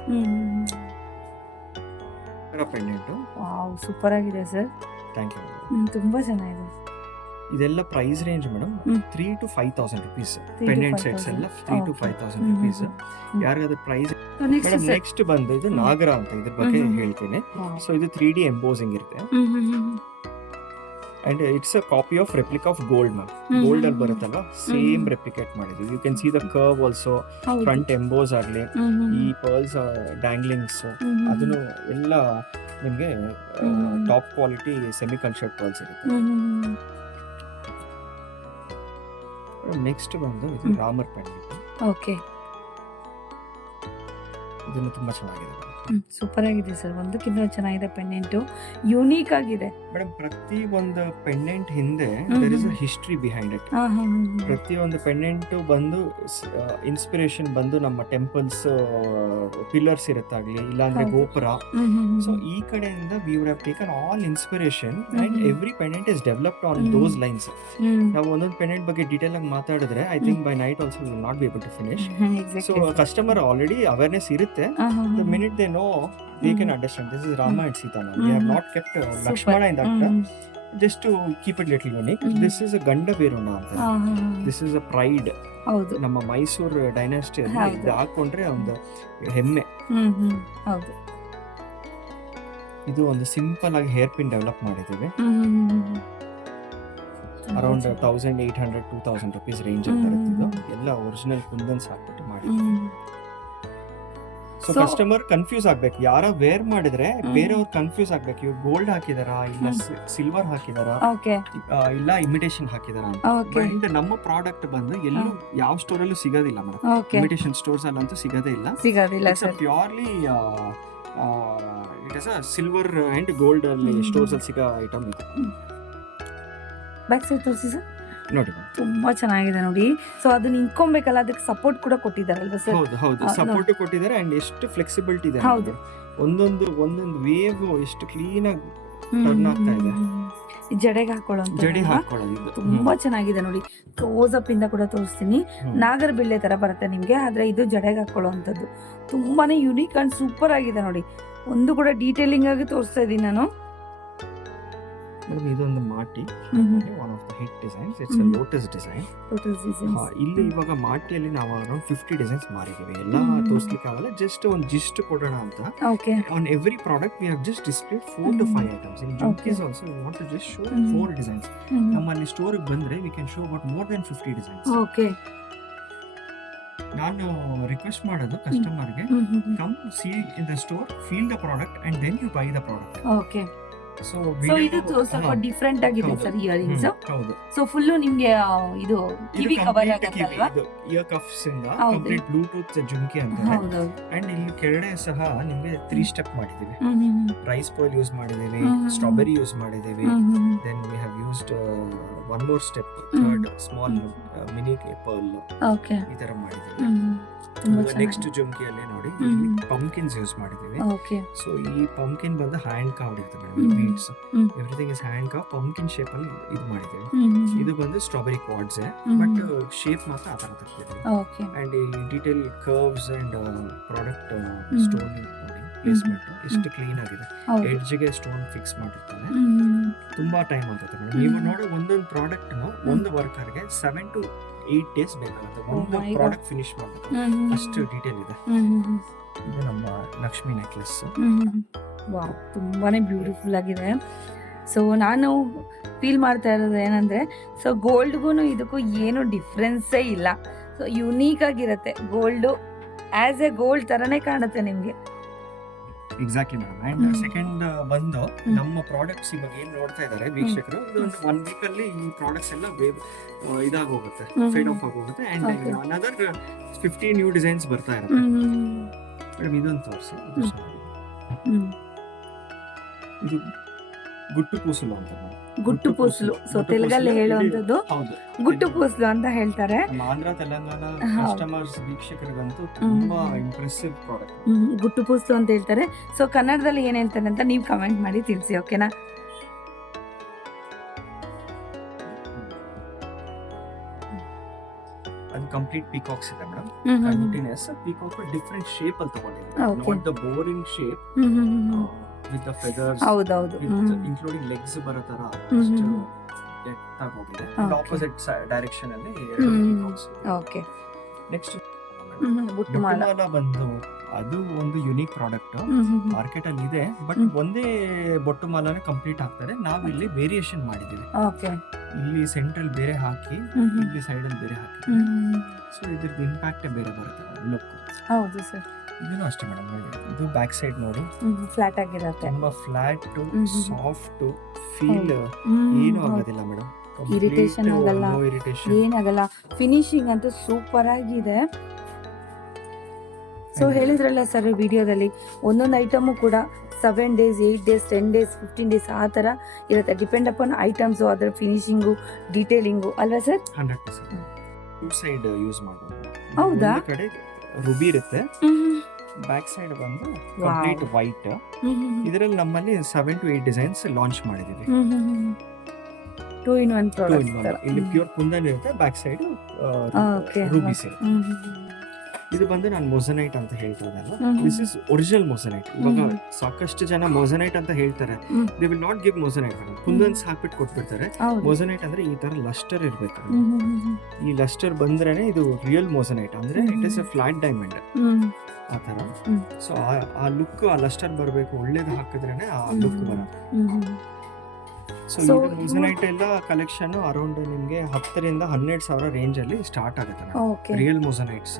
Pendant super ಆಗಿದೆ sir. Thank you. ತುಂಬಾ ಚೆನ್ನಾಗಿದೆ. ಇದೆಲ್ಲ price range madam 3,000 to 5,000 rupees. Pendant sets ಎಲ್ಲ 3,000 to 5,000 rupees. ಯಾರಿಗಾದ್ರೂ ಪ್ರೈಸ್. ನೆಕ್ಸ್ಟ್ ಬಂದು ಇದು ನಾಗರ ಅಂತ, ಇದ್ರ ಬಗ್ಗೆ ಹೇಳ್ತೀನಿ. ಸೊ ಇದು 3D ಎಂಬೋಸಿಂಗ್ ಇರುತ್ತೆ. And it's a copy of replica of gold ma'am. Gold ಅಲ್ಲಿ ಬರುತ್ತಲ್ಲ, ಸೇಮ್ ರೆಪ್ಲಿಕೇಟ್ ಮಾಡಿದ್ವಿ. You can see the curve also. Front emboss ಆಗಲಿ, ಈ ಪರ್ಲ್ಸ್ ಡ್ಯಾಂಗ್ಲಿಂಗ್ಸ್, ಅದನ್ನು ಎಲ್ಲ ನಿಮಗೆ top quality semi cultured pearls ಇರುತ್ತೆ. ನೆಕ್ಸ್ಟ್ ಬಂದು ಇದು ರಾಮರ್ ಪೆಂಡೆಂಟ್. ಓಕೆ. ಇದನ್ನು ತುಂಬಾ ಚೆನ್ನಾಗಿದೆ. ಸೂಪರ್ ಆಗಿದೆ ಸರ್. ಒಂದಕ್ಕಿಂತ ಚೆನ್ನಾಗಿದೆ ಪೆಂಡೆಂಟ್, ಯೂನಿಕ್ ಆಗಿದೆ ಮೇಡಮ್. ಪ್ರತಿ ಒಂದು ಪೆಂಡೆಂಟ್ ಹಿಂದೆ there is a history behind it. ಪ್ರತಿ ಒಂದು ಪೆಂಡೆಂಟ್ ಬಂದು ಇನ್ಸ್ಪಿರೇಷನ್ ಬಂದು ನಮ್ಮ ಟೆಂಪಲ್ಸ್ ಪಿಲ್ಲರ್ಸ್ ಇರುತ್ತಾಗ್ಲಿ, ಇಲ್ಲಾಂದ್ರೆ ಗೋಪುರ. ಸೊ ಈ ಕಡೆಯಿಂದ we would have taken all inspiration and every pendant is developed on those lines. ನಾವು ಒಂದೊಂದು ಪೆಂಡೆಂಟ್ ಬಗ್ಗೆ ಡೀಟೇಲ್ ಆಗಿ ಮಾತಾಡಿದ್ರೆ I think by night also will not be able to finish. So customer already awareness ಇರುತ್ತೆ. The minute they know, they can understand this is Rama and Sita. We have not kept Lakshmana in that just to keep it little unique. This is a Ganda Veruna anta. This is a pride. ಹೌದು. ನಮ್ಮ Mysuru dynasty ಅಲ್ಲಿ ಇದು ಹಾಕೊಂಡ್ರೆ ಒಂದು ಹೆಮ್ಮೆ. ಹೌದು. ಇದು ಒಂದು ಸಿಂಪಲ್ ಆಗಿ ಹೇರ್ ಪಿನ್ ಡೆವಲಪ್ ಮಾಡಿದ್ದೀವಿ. ಅರೌಂಡ್ 1,800 to 2,000 rupees ರೇಂಜ್ ಅಲ್ಲಿ ಬರುತ್ತಿದ್ದು. ಎಲ್ಲ ಒರಿಜಿನಲ್ ಕುಂದನ್ಸ್ ಹಾಕ್ಬಿಟ್ಟು ಮಾಡಿದ್ದೀವಿ. ಸೊ ಕಸ್ಟಮರ್ ಕನ್ಫ್ಯೂಸ್ ಆಗ್ಬೇಕು. ಯಾರ ವೇರ್ ಮಾಡಿದ್ರೆ ಬೇರೆಯವ್ರು ಕನ್ಫ್ಯೂಸ್ ಆಗ್ಬೇಕು, ಇವ್ರು ಗೋಲ್ಡ್ ಹಾಕಿದಾರಾ, ಇಲ್ಲ ಸಿಲ್ವರ್ ಹಾಕಿದಾರಾ, ಇಲ್ಲ ಇಮಿಟೇಷನ್ ಹಾಕಿದಾರಾ ಅಂತ. ಅಂಡ್ ನಮ್ಮ ಪ್ರಾಡಕ್ಟ್ ಬಂದು ಎಲ್ಲೂ ಯಾವ ಸ್ಟೋರ್ ಅಲ್ಲೂ ಸಿಗೋದಿಲ್ಲ ಮೇಡಮ್. ಇಮಿಟೇಷನ್ ಸ್ಟೋರ್ಸ್ ಅಲ್ಲಂತೂ ಸಿಗೋದೇ ಇಲ್ಲ. Purely it is a silver and gold ಅಲ್ಲಿ ಸ್ಟೋರ್ಸ್ ಅಲ್ಲಿ ಸಿಗೋ ಐಟಮ್ ಇದು. ಬ್ಯಾಕ್ ಸೈಡ್ ತೋರಿಸಿ ಸರ್. ನೋಡಿ ತುಂಬಾ ಚೆನ್ನಾಗಿದೆ ನೋಡಿ. ಸೊ ಅದು ನಿಂತ್ಕೊಬೇಕಲ್ಲ, ಅದಕ್ಕೆ ಸಪೋರ್ಟ್ ಕೂಡ ಕೊಟ್ಟಿದ್ದಾರಲ್ವಾ ಸರ್? ಹೌದು ಸಪೋರ್ಟ್ ಕೊಟ್ಟಿದ್ದಾರೆ. ಅಂಡ್ ಎಷ್ಟು ಫ್ಲೆಕ್ಸಿಬಿಲಿಟಿ ಇದೆ. ಹೌದು. ಒಂದೊಂದು ವೇವ್ ಎಷ್ಟು ಕ್ಲೀನ್ ಆಗಿ ಟರ್ನ್ ಆಗ್ತಾ ಇದೆ. ಜಡೆಗೆ ಹಾಕೊಳ್ಳೋದು ತುಂಬಾ ಚೆನ್ನಾಗಿದೆ ನೋಡಿ. ಕ್ಲೋಸ್ ಅಪ್ ಇಂದ ಕೂಡ ತೋರಿಸ್ತೀನಿ. ನಾಗರ ಬಿಲ್ಲೆ ತರ ಬರುತ್ತೆ ನಿಮ್ಗೆ, ಆದ್ರೆ ಇದು ಜಡೆಗೆ ಹಾಕೊಳ್ಳುವಂಥದ್ದು. ತುಂಬಾನೇ ಯುನೀಕ್ ಅಂಡ್ ಸೂಪರ್ ಆಗಿದೆ ನೋಡಿ. ಒಂದು ಕೂಡ ಡೀಟೇಲಿಂಗ್ ಆಗಿ ತೋರಿಸ್ತಾ ಇದೀನಿ ನಾನು. ಮೇಡಮ್ ಇದೊಂದು ಮಾಟಿ one of the hit designs. It's a lotus design. ಇಲ್ಲಿ ಇವಾಗ ಮಾಟಿಯಲ್ಲಿ ನಾವು ಅರೌಂಡ್ 50 ಡಿಸೈನ್ಸ್ ಮಾರಿದ್ದೀವಿ. ಎಲ್ಲ ತೋರಿಸ್ಲಿಕ್ಕೆ ಆಗಲ್ಲ, ಜಸ್ಟ್ ಒಂದು ಜಿಸ್ಟ್ ಕೊಡೋಣ ಅಂತ. On every product we have just displayed 4 to 5 items. In jhumkis also we want to just show 4 designs. ನಮ್ಮಲ್ಲಿ ಸ್ಟೋರ್ಗೆ ಬಂದ್ರೆ we can show about more then 50 designs. ನಾನು ರಿಕ್ವೆಸ್ಟ್ ಮಾಡೋದು ಕಸ್ಟಮರ್ಗೆ, come see in the store, feel the product and then you buy the product. So ಇದು ಸ್ವಲ್ಪ different ಆಗಿದೆ sir earrings. ಹೌದು. ಸೊ ಫುಲ್ ನಿಮ್ಗೆ ಇದು ಕಿವಿ ಕವರ್ ಆಗುತ್ತಲ್ವಾ? ಇಯರ್ ಕಫ್ಸ್ ಇಂದ ಕಂಪ್ಲೀಟ್ ಬ್ಲೂಟೂತ್ ಜುಮ್ಕಿ ಅಂತಾರೆ. ಅಂಡ್ ಇಲ್ಲಿ ಕೆಳಗಡೆ ಸಹ ನಿಮಗೆ 3 ಸ್ಟೆಪ್ ಮಾಡಿದೀವಿ. ರೈಸ್ ಪರ್ಲ್ ಯೂಸ್ ಮಾಡಿದೀವಿ, ಸ್ಟ್ರಾಬೆರಿ ಯೂಸ್ ಮಾಡಿದೀವಿ, then we have used one more step, third small mini pearl, ಈ ತರ ಮಾಡಿದೀವಿ. ನೆಕ್ಸ್ಟ್ ಜುಮ್ಕಿಯಲ್ಲಿ ನೋಡಿ ಪಂಪ್ಕಿನ್ಸ್ ಯೂಸ್ ಮಾಡಿದೀವಿ. ಸೊ ಈ ಪಂಪ್ಕಿನ್ ಬಂದು ಹ್ಯಾಂಡ್ ಕಾರ್ವ್ಡ್ ಇರ್ತದೆ, beads, everything is hand carve, pumpkin shape ಅಲ್ಲಿ ಇದು ಮಾಡಿದೀವಿ. ಇದು ಬಂದು ಸ್ಟ್ರಾಬೆರಿ ಕ್ವಾಡ್ಸ್, ಬಟ್ ಶೇಪ್ ಮಾತ್ರ ಆ ತರ ತರ್ತಿದ್ದೀವಿ. ಅಂಡ್ ಈ detail curves and product stone placement ಎಷ್ಟು ಕ್ಲೀನ್ ಆಗಿದೆ. ಎಡ್ಜ್ಗೆ ಸ್ಟೋನ್ ಫಿಕ್ಸ್ ಮಾಡಿರ್ತಾನೆ. ತುಂಬಾ ಟೈಮ್ ಆಗುತ್ತೆ ಮೇಡಮ್. ನೀವು ನೋಡಿ ಒಂದೊಂದು ಪ್ರಾಡಕ್ಟ್ ನ ಒಂದು ವರ್ಕರ್ಗೆ 7 to 8 days ಬೇಕಾಗುತ್ತೆ ಒಂದು ಪ್ರಾಡಕ್ಟ್ ಫಿನಿಶ್ ಮಾಡೋದು, ಅಷ್ಟು ಡೀಟೇಲ್ ಇದೆ. ಇದು ನಮ್ಮ ಲಕ್ಷ್ಮಿ ನೆಕ್ಲೆಸ್. ವಾವ್, ತುಂಬಾನೇ ಬ್ಯೂಟಿಫುಲ್ ಆಗಿದೆ. ಸೊ ನಾನು ಫೀಲ್ ಮಾಡ್ತಾ ಇರೋದು ಏನಂದ್ರೆ, ಸೊ ಗೋಲ್ಡ್ಗೂ ಇದಕ್ಕೂ ಏನು ಡಿಫ್ರೆನ್ಸೇ ಇಲ್ಲ. ಸೊ ಯುನೀಕ್ ಆಗಿರುತ್ತೆ. ಗೋಲ್ಡು ಆಸ್ ಎ ಗೋಲ್ಡ್ ತರನೇ ಕಾಣುತ್ತೆ ನಿಮ್ಗೆ. Exactly madam. ಅಂಡ್ ಸೆಕೆಂಡ್ ಬಂದು ನಮ್ಮ ಪ್ರಾಡಕ್ಟ್ಸ್ ಇವಾಗ ಏನ್ ನೋಡ್ತಾ ಇದಾರೆ ವೀಕ್ಷಕರು, ಇದೊಂದು 1 week ಅಲ್ಲಿ ಈ ಪ್ರಾಡಕ್ಟ್ಸ್ ಎಲ್ಲ ಇದಾಗೋಗುತ್ತೆ, ಫೇಡ್ ಆಫ್ ಆಗೋಗುತ್ತೆ. ಅಂಡ್ ಅನದರ್ 50 ನ್ಯೂ ಡಿಸೈನ್ಸ್ ಬರ್ತಾ ಇರುತ್ತೆ ಮೇಡಮ್. ಇದೊಂದು ತೋರಿಸಿ. ಇದು ಗುಟ್ಟು ಪೂಸಲು ಅಂತ. ಗುಟ್ಟು ಪೂಸಲು, ಸೊ ತೆಲುಗಲ್ಲಿ ಹೇಳುವಂತದ್ದು ಗುಟ್ಟು ಪೂಸಲು ಅಂತ ಹೇಳ್ತಾರೆ. ಆಂಧ್ರ ತೆಲಂಗಾಣ ಕಸ್ಟಮರ್ಸ್ ವೀಕ್ಷಕರಿಗಂತೂ ತುಂಬಾ ಇಂಪ್ರೆಸಿವ್ ಪ್ರಾಡಕ್ಟ್. ಗುಟ್ಟು ಪೂಸಲು ಅಂತ ಹೇಳ್ತಾರೆ. ಸೊ ಕನ್ನಡದಲ್ಲಿ ಏನ್ ಹೇಳ್ತಾರೆ ಅಂತ ನೀವು ಕಮೆಂಟ್ ಮಾಡಿ ತಿಳಿಸಿ, ಓಕೆನಾ? ಅದು ಕಂಪ್ಲೀಟ್ ಪೀಕಾಕ್ಸ್ ಇದೆ madam. Continuous peacock different shape ಅಲ್ಲಿ ತಗೊಂಡಿದೆ, not the boring shape with the feathers, ಹೌದೌದು, ಇನ್ಕ್ಲೂಡಿಂಗ್ ಲೆಗ್ಸ್ ಬರೋ ತರ ಡೆಪ್ತ್ ಆಗಿ ಹೋಗಿದೆ. ಆಪೋಸಿಟ್ ಡೈರೆಕ್ಷನ್ ಅಲ್ಲಿ ಪೀಕಾಕ್ಸ್. ಓಕೆ. ನೆಕ್ಸ್ಟ್ ಬುಟ್ಟಮಾಲ ಬಂದು ಅದು ಒಂದು ಯುನೀಕ್ ಪ್ರಾಡಕ್ಟ್ ಮಾರ್ಕೆಟ್ ಅಲ್ಲಿ ಇದೆ, ಬಟ್ ಒಂದೇ ಬೊಟ್ಟು ಮಾಲನೆ ಕಂಪ್ಲೀಟ್ ಆಗ್ತಾರೆ. ನಾವು ಇಲ್ಲಿ ವೇರಿಯೇಷನ್ ಮಾಡಿದೀವಿ. ಇಲ್ಲಿ ಸೆಂಟ್ರಲ್ ಬೇರೆ ಹಾಕಿ, ಇಲ್ಲಿ ಸೈಡ್ ಅಲ್ಲಿ ಬೇರೆ ಹಾಕಿ. ಸೊ ಇದ್ರದ್ದು ಇಂಪ್ಯಾಕ್ಟ್ ಬೇರೆ ಬರುತ್ತೆ ಲುಕ್. ಹೌದು ಸರ್. ಇದನ್ನು ಅಷ್ಟೇ ಮೇಡಮ್. ಇದು ಬ್ಯಾಕ್ ಸೈಡ್ ನೋಡಿ, ಫ್ಲಾಟ್ ಆಗಿರುತ್ತೆ, ತುಂಬಾ ಫ್ಲಾಟ್, ಸಾಫ್ಟ್, ಫೀಲ್ ಏನು ಆಗೋದಿಲ್ಲ ಮೇಡಮ್. ಇರಿಟೇಷನ್ ಆಗಲ್ಲ, ಏನಾಗಲ್ಲ. ಫಿನಿಶಿಂಗ್ ಅಂತೂ ಸೂಪರ್ ಆಗಿದೆ. ಸೊ ಹೇಳಿದ್ರಲ್ಲ ಸರ್ ವಿಡಿಯೋದಲ್ಲಿ, ಒಂದೊಂದು ಐಟಮು ಕೂಡ 7 days, 8 days, 10 days, 15 days ಆ ಥರ ಇರುತ್ತೆ. ಡಿಪೆಂಡ್ ಅಪಾನ್ ಐಟಮ್ಸು, ಅದರ ಫಿನಿಶಿಂಗು, ಡೀಟೇಲಿಂಗು ಅಲ್ವಾ ಸರ್? 100%. ಟೂ ಸೈಡ್ ಯೂಸ್ ಮಾಡ್ಬೋದು. ಹೌದಾ? ಒಂದು ಕಡೆ ರುಬಿ ಇರುತ್ತೆ, ಬ್ಯಾಕ್ ಸೈಡ್ ಬಂದು ಕಂಪ್ಲೀಟ್ ವೈಟ್. ಇದರಲ್ಲಿ ನಮ್ಮಲ್ಲಿ 7 to 8 ಡಿಸೈನ್ಸ್ ಲಾಂಚ್ ಮಾಡಿದೀವಿ. 2 in 1 ಪ್ರಾಡಕ್ಟ್. ಇಲ್ಲಿ ಪ್ಯೂರ್ ಕುಂದನ್ ಇರುತ್ತೆ, ಬ್ಯಾಕ್ ಸೈಡ್ ರುಬಿ ಸೈಡ್. ಇದು ಬಂದು ನಾನು ಮೊಸನೈಟ್ ಅಂತ ಹೇಳ್ತಾ ಇದ್ದಲ್ಲ, ದಿಸ್ ಇಸ್ ಒರಿಜಿನಲ್ ಮೊಸನೈಟ್. ಇವಾಗ ಸಾಕಷ್ಟು ಜನ ಮೊಸನೈಟ್ ಅಂತ ಹೇಳ್ತಾರೆ, they will not give moissanite. Kundans ಹಾಕ್ಬಿಟ್ಟು ಕೊಟ್ಬಿಡ್ತಾರೆ. ಮೊಸನೈಟ್ ಅಂದ್ರೆ ಈ ತರ ಲಸ್ಟರ್ ಇರ್ಬೇಕು. ಈ ಲಸ್ಟರ್ ಬಂದ್ರೇನೆ ಇದು ರಿಯಲ್ ಮೊಸನೈಟ್, ಅಂದ್ರೆ it is A flat diamond ಆ ತರ. ಸೊ ಆ ಲುಕ್, ಆ ಲಸ್ಟರ್ ಬರಬೇಕು, ಒಳ್ಳೇದು ಹಾಕಿದ್ರೇನೆ ಆ ಲುಕ್ ಬರುತ್ತೆ. ಸೊ ಇದು ಮೊಸನೈಟ್ ಎಲ್ಲ ಕಲೆಕ್ಷನ್ ಅರೌಂಡ್ ನಿಮ್ಗೆ 10,000 to 12,000 ರೇಂಜ್ ಅಲ್ಲಿ ಸ್ಟಾರ್ಟ್ ಆಗುತ್ತೆ ರಿಯಲ್ ಮೊಸನೈಟ್ಸ್.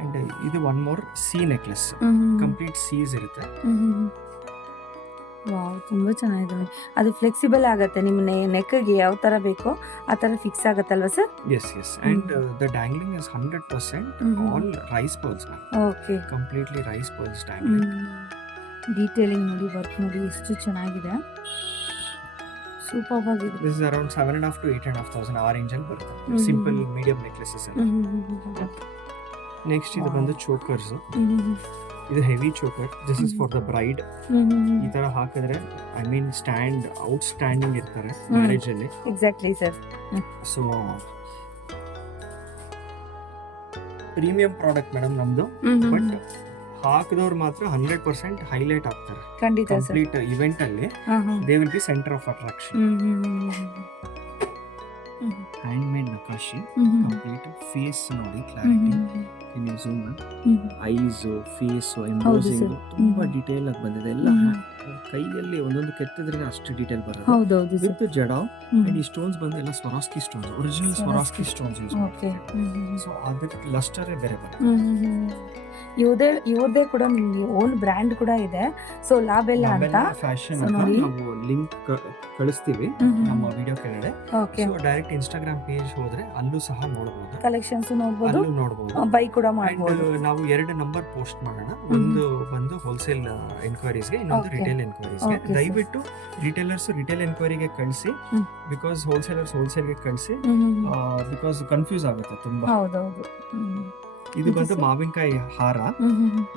ಅಂಡ್ ಇದು ಒನ್ ಮೋರ್ ಸಿ ನೆಕ್ಲೆಸ್, ಕಂಪ್ಲೀಟ್ ಸೀಸ್ ಇರುತ್ತೆ. ವಾವ್, ತುಂಬಾ ಚೆನ್ನಾಗಿದೆ. ಅದು ಫ್ಲೆಕ್ಸಿಬಲ್ ಆಗುತ್ತೆ, ನಿಮ್ಮ ನೆಕ್ಗೆ ಯಾವ ತರ ಬೇಕೋ ಆ ತರ ಫಿಕ್ಸ್ ಆಗುತ್ತಲ್ವಾ ಸರ್? Yes yes. And the dangling is 100% all rice pearls. Okay, completely rice pearls dangling. Detailing ನೋಡಿ, ವರ್ಕ್ ನೋಡಿ ಎಷ್ಟು ಚೆನ್ನಾಗಿದೆ, ಸೂಪರ್ ಆಗಿದೆ. ದಿಸ್ ಇಸ್ ಅರೌಂಡ್ 7,500 to 8,500 ಆ ರೇಂಜ್ ಅಲ್ಲಿ ಬರುತ್ತೆ. Simple medium necklaces. ನೆಕ್ಸ್ಟ್ ಇದು ಬಂದು ಚೋಕರ್ಸ್. ಇದು heavy choker. This is for the bride. ಈ ತರ ಹಾಕಿದ್ರೆ I mean stand out standing ಇರ್ತಾರೆ ಮ್ಯಾರೇಜ್ ಅಲ್ಲಿ. Exactly sir. So premium product madam ನಮ್ದು, ಬಟ್ ಹಾಕಿದವ್ರು ಮಾತ್ರ 100% ಹೈಲೈಟ್ ಆಗ್ತಾರೆ. ಖಂಡಿತ ಸರ್. ಕಂಪ್ಲೀಟ್ ಇವೆಂಟ್ ಅಲ್ಲಿ they will be centre of attraction. Hand made ನಕಾಶಿ, ಕಂಪ್ಲೀಟ್ ಫೇಸ್ ನೋಡಿ clarity, zoom eyes, face, embossing ತುಂಬಾ ಡೀಟೇಲ್ ಆಗಿ ಬಂದಿದೆ. ಎಲ್ಲ ಕೈಯಲ್ಲಿ ಒಂದೊಂದು ಕೆತ್ತಿದ್ರೆ ಅಷ್ಟು ಡೀಟೇಲ್ ಬರುತ್ತೆ. ವಿತ್ ಜಡಾವ್ ಅಂಡ್ ಈ ಸ್ಟೋನ್ಸ್ ಬಂದು ಎಲ್ಲ ಸ್ವರಾಸ್ಕಿ ಸ್ಟೋನ್ಸ್, ಒರಿಜಿನಲ್ ಸ್ವರಾಸ್ಕಿ ಸ್ಟೋನ್ಸ್ ಯೂಸ್ ಮಾಡ್ತಾರೆ. ಸೊ ಅದಕ್ಕೆ ಲಸ್ಟರೇ ಬೇರೆ ಬರುತ್ತೆ. ಇವ್ರದೇ ಕೂಡ ನಿಮ್ಗೆ ಓನ್ ಬ್ರ್ಯಾಂಡ್ ಕೂಡ ಇದೆ. ಸೊ ಲಾಬೆಲ್ಲ ಅಂತ ಫ್ಯಾಷನ್ ಅಂತ ನಾವು ಲಿಂಕ್ ಕಳಿಸ್ತೀವಿ ನಮ್ಮ ವಿಡಿಯೋ ಕೆಳಗಡೆ. ಸೊ ಡೈರೆಕ್ಟ್ ಇನ್ಸ್ಟಾಗ್ರಾಮ್ ಪೇಜ್ ಹೋದ್ರೆ ಅಲ್ಲೂ ಸಹ ನೋಡಬಹುದು, ಕಲೆಕ್ಷನ್ಸ್ ನೋಡಬಹುದು, ಅಲ್ಲೂ ನೋಡಬಹುದು, ಬೈ ಕೂಡ ಮಾಡಬಹುದು. ನಾವು 2 ನಂಬರ್ ಪೋಸ್ಟ್ ಮಾಡೋಣ. ಒಂದು ಬಂದು ಹೋಲ್ಸೇಲ್ ಎನ್ಕ್ವೈರೀಸ್ಗೆ, ಇನ್ನೊಂದು ರಿಟೇಲ್ ಎನ್ಕ್ವೈರೀಸ್ಗೆ. ದಯವಿಟ್ಟು ರಿಟೇಲರ್ಸ್ ರಿಟೇಲ್ ಎನ್ಕ್ವೈರಿಗೆ ಕಳಿಸಿ, ಬಿಕಾಸ್ ಹೋಲ್ಸೇಲರ್ಸ್ ಹೋಲ್ಸೇಲ್ಗೆ ಕಳಿಸಿ, ಬಿಕಾಸ್ ಕನ್ಫ್ಯೂಸ್ ಆಗುತ್ತೆ ತುಂಬಾ. ಹೌದೌದು. ಇದು ಬಂದು ಮಾವಿನಕಾಯಿ ಹಾರ.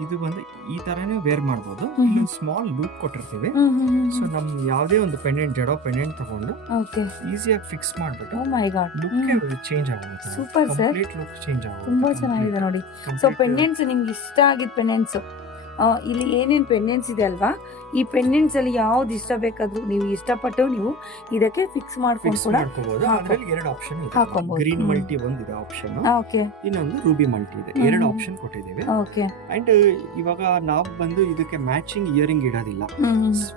ಇದು ಬಂದು ಈ ತರನೇ ವೇರ್ ಮಾಡಬಹುದು. ಇಲ್ಲೊಂದು ಸ್ಮಾಲ್ ಲೂಪ್ ಕೊಟ್ಟಿರ್ತೀವಿ. ಸೊ ನಮ್ ಯಾವ್ದೇ ಒಂದು ಪೆಂಡೆಂಟ್, ಜಡೋ ಪೆಂಡೆಂಟ್ ತಗೊಂಡು ಈಸಿಯಾಗಿ ಫಿಕ್ಸ್ ಮಾಡ್ಬಿಟ್ಟು ಲುಕ್ ಚೇಂಜ್ ಆಗುತ್ತೆ. Super sir, complete look change ಆಗುತ್ತೆ. ತುಂಬಾ ಚೆನ್ನಾಗಿದೆ ನೋಡಿ. ಸೊ ಪೆಂಡೆಂಟ್ಸ್ ನಿಮ್ಗೆ ಇಷ್ಟ ಆಗಿದ್ ಪೆಂಡೆಂಟ್ಸ್, ಇಲ್ಲಿ ಏನೇನ್ ಪೆಂಡೆಂಟ್ಸ್ ಇದೆ ಅಲ್ವಾ, ಈ ಪೆಂಡೆಂಟ್ಸ್ ಅಲ್ಲಿ ಯಾವ್ದು ಇಷ್ಟ ಬೇಕಾದ್ರೂ ನೀವು ಇಷ್ಟಪಟ್ಟು ನೀವು ಇದಕ್ಕೆ ಫಿಕ್ಸ್ ಮಾಡ್ಕೊಂಡು ಕೂಡ ಅದರಲ್ಲಿ 2 ಆಪ್ಷನ್ ಇದೆ. ಹಾಕೊಬಹುದು. ಗ್ರೀನ್ ಮಲ್ಟಿ ಒಂದಿದೆ ಆಪ್ಷನ್, ಇನ್ನೊಂದು ರೂಬಿ ಮಲ್ಟಿ ಇದೆ. 2 ಆಪ್ಷನ್ ಕೊಟ್ಟಿದ್ದೇವೆ. ಅಂಡ್ ಇವಾಗ ನಾವು ಬಂದು ಇದಕ್ಕೆ ಮ್ಯಾಚಿಂಗ್ ಇಯರಿಂಗ್ ಇಡೋದಿಲ್ಲ.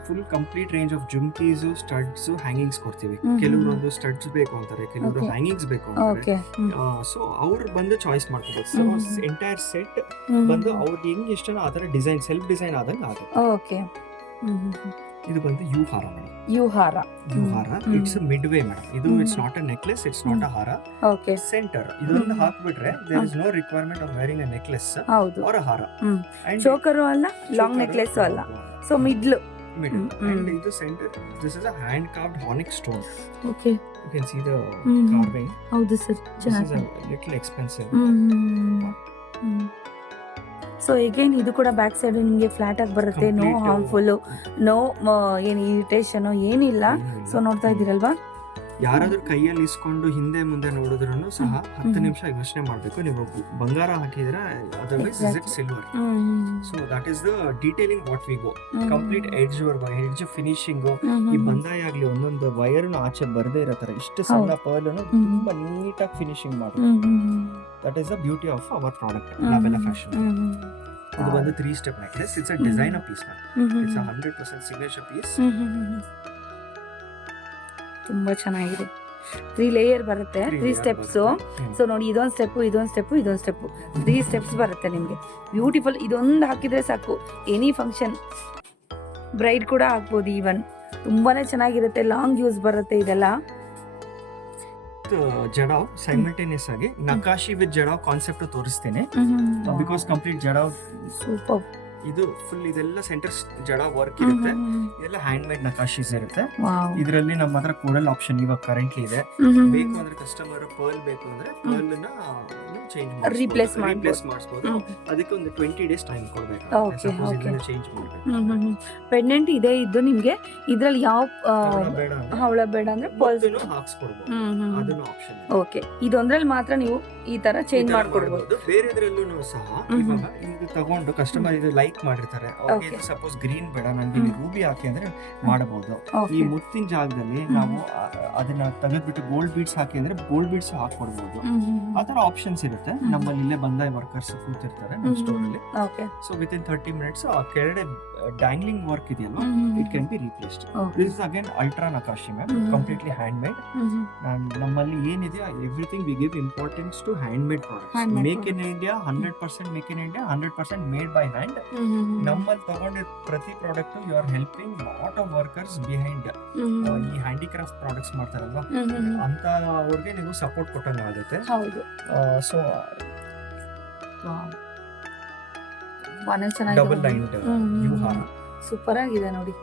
Full complete range of jhumkis, studs, hangings ಕೊಡ್ತೀವಿ. ಕೆಲವರೊಂದು ಸ್ಟಡ್ಸ್ ಬೇಕು ಅಂತಾರೆ, ಕೆಲವರು ಹ್ಯಾಂಗಿಂಗ್ಸ್ ಬೇಕು ಅಂತಾರೆ. ಸೊ ಅವ್ರು ಬಂದು ಚಾಯ್ಸ್ ಮಾಡ್ಕೋಬಹುದು. ಸೊ ಎಂಟೈರ್ ಸೆಟ್ ಬಂದು ಅವ್ರಿಗೆ ಹೆಂಗ್ ಇಷ್ಟ ಆ ತರ ಡಿಸೈನ್, ಸೆಲ್ಫ್ ಡಿಸೈನ್ ಆದಂಗೆ ಆಗುತ್ತೆ. ಇದು ಬಂದು ಯು ಹಾರ ಮೇಡಮ್. ಯು ಹಾರ ಇಟ್ಸ್ ಮಿಡ್ ವೇ ಮೇಡಮ್. ಇದು it's not a necklace, it's not a ಹಾರ. ಸೆಂಟರ್ ಇದೊಂದು ಹಾಕ್ಬಿಟ್ರೆ there is no requirement of wearing a necklace or a ಹಾರ. ಚೋಕರು ಅಲ್ಲ, ಲಾಂಗ್ ನೆಕ್ಲೆಸ್ ಅಲ್ಲ. So middle. And ಇದು centre, this is a hand carved onyx stone. Okay. You can see the carving. ಹೌದು sir, ಚೆನ್ನಾಗಿದೆ. This is a little expensive. So again ಇದು ಕೂಡ back side ನಿಮಗೆ flat ಆಗಿ ಬರುತ್ತೆ. ನೋ ಹಾರ್ಮ್ಫುಲ್, ನೋ ಏನು irritation ಏನಿಲ್ಲ. ಸೊ ನೋಡ್ತಾ ಇದ್ದೀರಲ್ವಾ, ಯಾರಾದ್ರೂ ಕೈಯಲ್ಲಿ ಇಸ್ಕೊಂಡು ಹಿಂದೆ ಮುಂದೆ ನೋಡಿದ್ರು ಸಹ 10 ನಿಮಿಷ ಯೋಚನೆ ಮಾಡಬೇಕು. ನೀವು ಬಂಗಾರ ಹಾಕಿದ್ರೆ otherwise is it silver. So that is the detailing what we go. Complete edge finishing, ಈ ಬಂದಾಯ ಆಗ್ಲಿ ಒಂದೊಂದು ವೈರ್ ಆಚೆ ಬರದೇ ಇರೋ ತರ ಇಷ್ಟು ಸಣ್ಣ ಪರ್ಲ್ ತುಂಬಾ ನೀಟಾಗಿ ಫಿನಿಶಿಂಗ್ ಮಾಡೋದು. That is the beauty of our product Labella fashion. ಇದು ಬಂದು 3 step necklace. It's a designer piece ma'am. It's a 100% signature piece. ತುಂಬಾ ಚೆನ್ನಾಗಿದೆ. 3 ಲೇಯರ್ ಬರುತ್ತೆ, 3 ಸ್ಟೆಪ್ಸ್. ಸೊ ನೋಡಿ, ಇದೊಂದು ಸ್ಟೆಪ್, ಇದೊಂದು ಸ್ಟೆಪ್, ಇದೊಂದು ಸ್ಟೆಪ್, 3 ಸ್ಟೆಪ್ಸ್ ಬರುತ್ತೆ ನಿಮಗೆ. ಬ್ಯೂಟಿಫುಲ್. ಇದೊಂದು ಹಾಕಿದ್ರೆ ಸಾಕು, ಎನಿ ಫಂಕ್ಷನ್ ಬ್ರೈಡ್ ಕೂಡ ಹಾಕ್ಬೋದು. ಈವನ್ ತುಂಬಾನೇ ಚೆನ್ನಾಗಿರುತ್ತೆ. ಲಾಂಗ್ ಯೂಸ್ ಬರುತ್ತೆ ಇದೆಲ್ಲ. ಜಡಾವ್ ಸೈಮಲ್ಟೇನಿಯಸ್ ಆಗಿ ನಕಾಶಿ ವಿತ್ ಜಡಾವ್ ಕಾನ್ಸೆಪ್ಟ್ ತೋರಿಸ್ತೇನೆ. Because complete jadau super. ಇದು ಫುಲ್ ಇದೆಲ್ಲ ಸೆಂಟರ್ ಜಡ ವರ್ಕ್ ಇರುತ್ತೆ. ಇದೆಲ್ಲ ಹ್ಯಾಂಡ್ ಮೇಡ್ ನಕಾಶೀಸ್ ಇರುತ್ತೆ. ಇದರಲ್ಲಿ ನಮ್ಮ ಹತ್ರ ಕೋರಲ್ ಆಪ್ಷನ್ ಇವಾಗ ಕರೆಂಟ್ಲಿ ಇದೆ. ಬೇಕು ಅಂದ್ರೆ ಕಸ್ಟಮರ್ ಪರ್ಲ್ ಬೇಕು ಅಂದ್ರೆ ಪರ್ಲ್ ನ ಚೇಂಜ್ ರೀಪ್ಲೇಸ್ ಮಾಡಿಸಬಹುದು. ಅದಕ್ಕೆ ಒಂದು 20 ಡೇಸ್ ಟೈಮ್ ಕೊಡಬೇಕು. ಚೇಂಜ್ ಮಾಡಬೇಕು. ಪೆಂಡೆಂಟ್ ಇದೆ ಇದ್ದು ನಿಮ್ಗೆ ಇದರಲ್ಲಿ ಯಾವ ಹವಳ ಬೇಡ ಅಂದ್ರೆ ಪರ್ಲ್ ಹಾಕ್ಸ್ಕೊಡ್ಬಹುದು. ಅದನ್ನ ಆಪ್ಷನ್. ಓಕೆ, ಇದೊಂದ್ರಲ್ಲಿ ಮಾತ್ರ ನೀವು ಈ ತರ ಚೇಂಜ್ ಮಾಡ್ಕೊಡ್ಬಹುದು. ಬೇರೆದ್ರಲ್ಲೂ ಸಹ ಇವಾಗ ಇದು ತಗೊಂಡು ಕಸ್ಟಮರ್ ಇದು ಲೈಕ್ ಮಾಡಿರ್ತಾರೆ. ಅವ್ರಿಗೆ ಸಪೋಸ್ ಗ್ರೀನ್ ಬೇಡ, ನನಗೆ ರೂಬಿ ಹಾಕಿ ಅಂದ್ರೆ ಮಾಡಬಹುದು. ಈ ಮುತ್ತಿನ ಜಾಗದಲ್ಲಿ ನಾವು ಅದನ್ನ ತೆಗೆದ್ಬಿಟ್ಟು ಗೋಲ್ಡ್ ಬೀಡ್ಸ್ ಹಾಕಿ ಅಂದ್ರೆ ಗೋಲ್ಡ್ ಬೀಡ್ಸ್ ಹಾಕೊಡ್ಬಹುದು. ಆತರ ಆಪ್ಷನ್ಸ್ ಇರುತ್ತೆ. ನಮ್ಮಲ್ಲಿ ಇಲ್ಲೇ ಬಂದ ವರ್ಕರ್ಸ್ ಕೂತಿರ್ತಾರೆ ನಮ್ಮ ಸ್ಟೋರ್ ಅಲ್ಲಿ. ಸೊ ವಿತ್ ಇನ್ 30 ಮಿನಿಟ್ಸ್ ಆ ಕೆಳಗಡೆ ಡ್ಯಾಂಗ್ಲಿಂಗ್ ವರ್ಕ್ ಇದೆಯಲ್ಲ, it can be replaced. This is again ultra nakshi ma'am, completely handmade. ನಮ್ಮಲ್ಲಿ ಏನಿದೆ everything we give importance to handmade products. Make in India, 100% make in India, 100% made by hand. ನಮ್ಮಲ್ಲಿ ತಗೊಂಡಿದ್ದ ಪ್ರತಿ product you are helping lot of workers behind. ಈ handicraft products ಮಾಡ್ತಾರಲ್ವಾ, ಅಂತ ಅವ್ರಿಗೆ ನೀವು ಸಪೋರ್ಟ್ ಕೊಟ್ಟಂಗೆ ಆಗುತ್ತೆ. ಸೊ ಡಬಲ್ ಲೈನ್ಡ್ ಯು ಹಾರ ಸೂಪರ್ ಆಗಿದೆ ನೋಡಿ.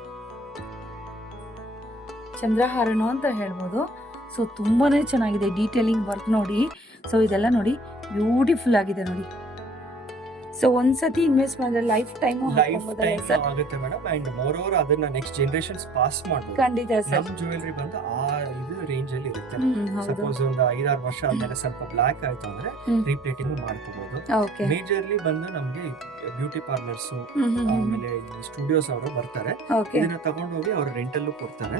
ಚಂದ್ರಹಾರನು ಅಂತ ಹೇಳ್ಬೋದು. ಸೊ ತುಂಬಾನೇ ಚೆನ್ನಾಗಿದೆ. ಡೀಟೇಲಿಂಗ್ ವರ್ಕ್ ನೋಡಿ. ಸೊ ಇದೆಲ್ಲ ನೋಡಿ ಬ್ಯೂಟಿಫುಲ್ ಆಗಿದೆ ನೋಡಿ. ಸೊ ಒಂದ್ಸತಿ ಇನ್ವೆಸ್ಟ್ ಮಾಡಿದ್ರೆ ಲೈಫ್ ಟೈಮ್ ಆಗುತ್ತೆ ಮೇಡಮ್. ಅಂಡ್ ಮೋರ್ ಓವರ್ ಅದನ್ನ ನೆಕ್ಸ್ಟ್ ಜನರೇಷನ್ಸ್ ಪಾಸ್ ಮಾಡಬಹುದು. ಖಂಡಿತ ಸರ್. ನಮ್ಮ ಜ್ಯುವೆಲರಿ ಬಂದು ಆ ಇದು ರೇಂಜ್ ಅಲ್ಲಿ ಇರುತ್ತೆ. ಸಪೋಸ್ ಒಂದು 5-6 ವರ್ಷ ಆದ್ಮೇಲೆ ಸ್ವಲ್ಪ ಬ್ಲಾಕ್ ಆಯ್ತು ಅಂದ್ರೆ ರೀಪ್ಲೇಟಿಂಗ್ ಮಾಡ್ಕೋಬಹುದು. ಮೇಜರ್ಲಿ ಬಂದು ನಮ್ಗೆ ಬ್ಯೂಟಿ ಪಾರ್ಲರ್ಸ್ ಆಮೇಲೆ ಸ್ಟುಡಿಯೋಸ್ ಅವರು ಬರ್ತಾರೆ, ಓಕೆ ಇದನ್ನ ತಗೊಂಡೋಗಿ ಅವ್ರ ರೆಂಟಲ್ಲೂ ಕೊಡ್ತಾರೆ.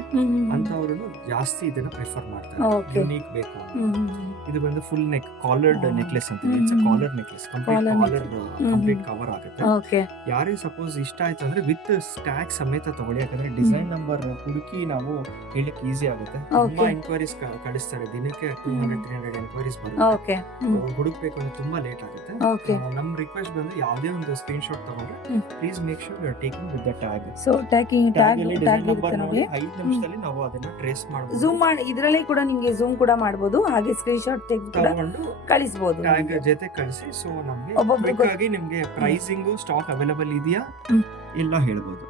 ಅಂತವ್ರು ಜಾಸ್ತಿ ಇದನ್ನ ಪ್ರಿಫರ್ ಮಾಡ್ತಾರೆ, Okay. ಯುನೀಕ್ ಬೇಕು ಅಂತ. ಇದು ಬಂದು ಫುಲ್ ನೆಕ್ ಕಾಲರ್ಡ್ ನೆಕ್ಲೆಸ್ ಅಂತ. It's collar necklace, complete Collar collar complete cover ಆಗುತ್ತೆ. ಓಕೆ ಯಾರೇ ಸಪೋಸ್ ಇಷ್ಟ ಆಯ್ತು ಅಂದ್ರೆ ವಿತ್ ಸ್ಟ್ಯಾಕ್ ಸಮೇತ ತಗೊಳ್ಳಿ, ಯಾಕಂದ್ರೆ ಡಿಸೈನ್ ನಂಬರ್ ಹುಡುಕಿ ನಾವು ಹೇಳಕ್ ಈಸಿ ಆಗುತ್ತೆ. ತುಂಬಾ Okay. ಎನ್ಕ್ವೈರೀಸ್ ಕಳಿಸ್ತಾರೆ, ದಿನಕ್ಕೆ 200-300 ಎನ್ಕ್ವೈರೀಸ್ ಬರುತ್ತೆ. ಓಕೆ ಹುಡುಕ್ಬೇಕು ಅಂದ್ರೆ ತುಂಬಾ ಲೇಟ್ ಆಗುತ್ತೆ. ಓಕೆ ನಮ್ ರಿಕ್ವೆಸ್ಟ್ ಬಂದು ಯಾವ್ದೇ ಒಂದು ಸ್ಕ್ರೀನ್ ಶಾಟ್ ತಗೊಂಡ್ರೆ please make sure you are taking with the tag. So tag tag ಅಲ್ಲಿ ಡಿಸೈನ್ ನಂಬರ್ ಇರುತ್ತೆ ನೋಡಿ ನೋಡಿ. 5 ನಿಮಿಷದಲ್ಲಿ ನಾವು ಅದನ್ನ ಟ್ರೇಸ್ ಮಾಡಬಹುದು. ಝೂಮ್ ಮಾಡಿ ಇದರಲ್ಲಿ ಕೂಡ ನಿಮ್ಗೆ ಝೂಮ್ ಕೂಡ ಮಾಡಬಹುದು, ಹಾಗೆ ಸ್ಕ್ರೀನ್ ಶಾಟ್ ತೆಗೆದು ಕೂಡ ತಗೊಂಡು ಕಳಿಸಬಹುದು. ಟ್ಯಾಗ್ ಜೊತೆ ಕಳಿಸಿ, ಸೊ ನಮ್ಗೆ ಒಬ್ಬೊಬ್ರಿಗೆ ಕ್ವಿಕ್ ಆಗಿ ನಿಮ್ಗೆ ಪ್ರೈಸಿಂಗ್ ಸ್ಟಾಕ್ ಅವೈಲೇಬಲ್ ಇದೆಯಾ ಹ್ಮ್. ಎಲ್ಲ ಹೇಳ್ಬೋದು.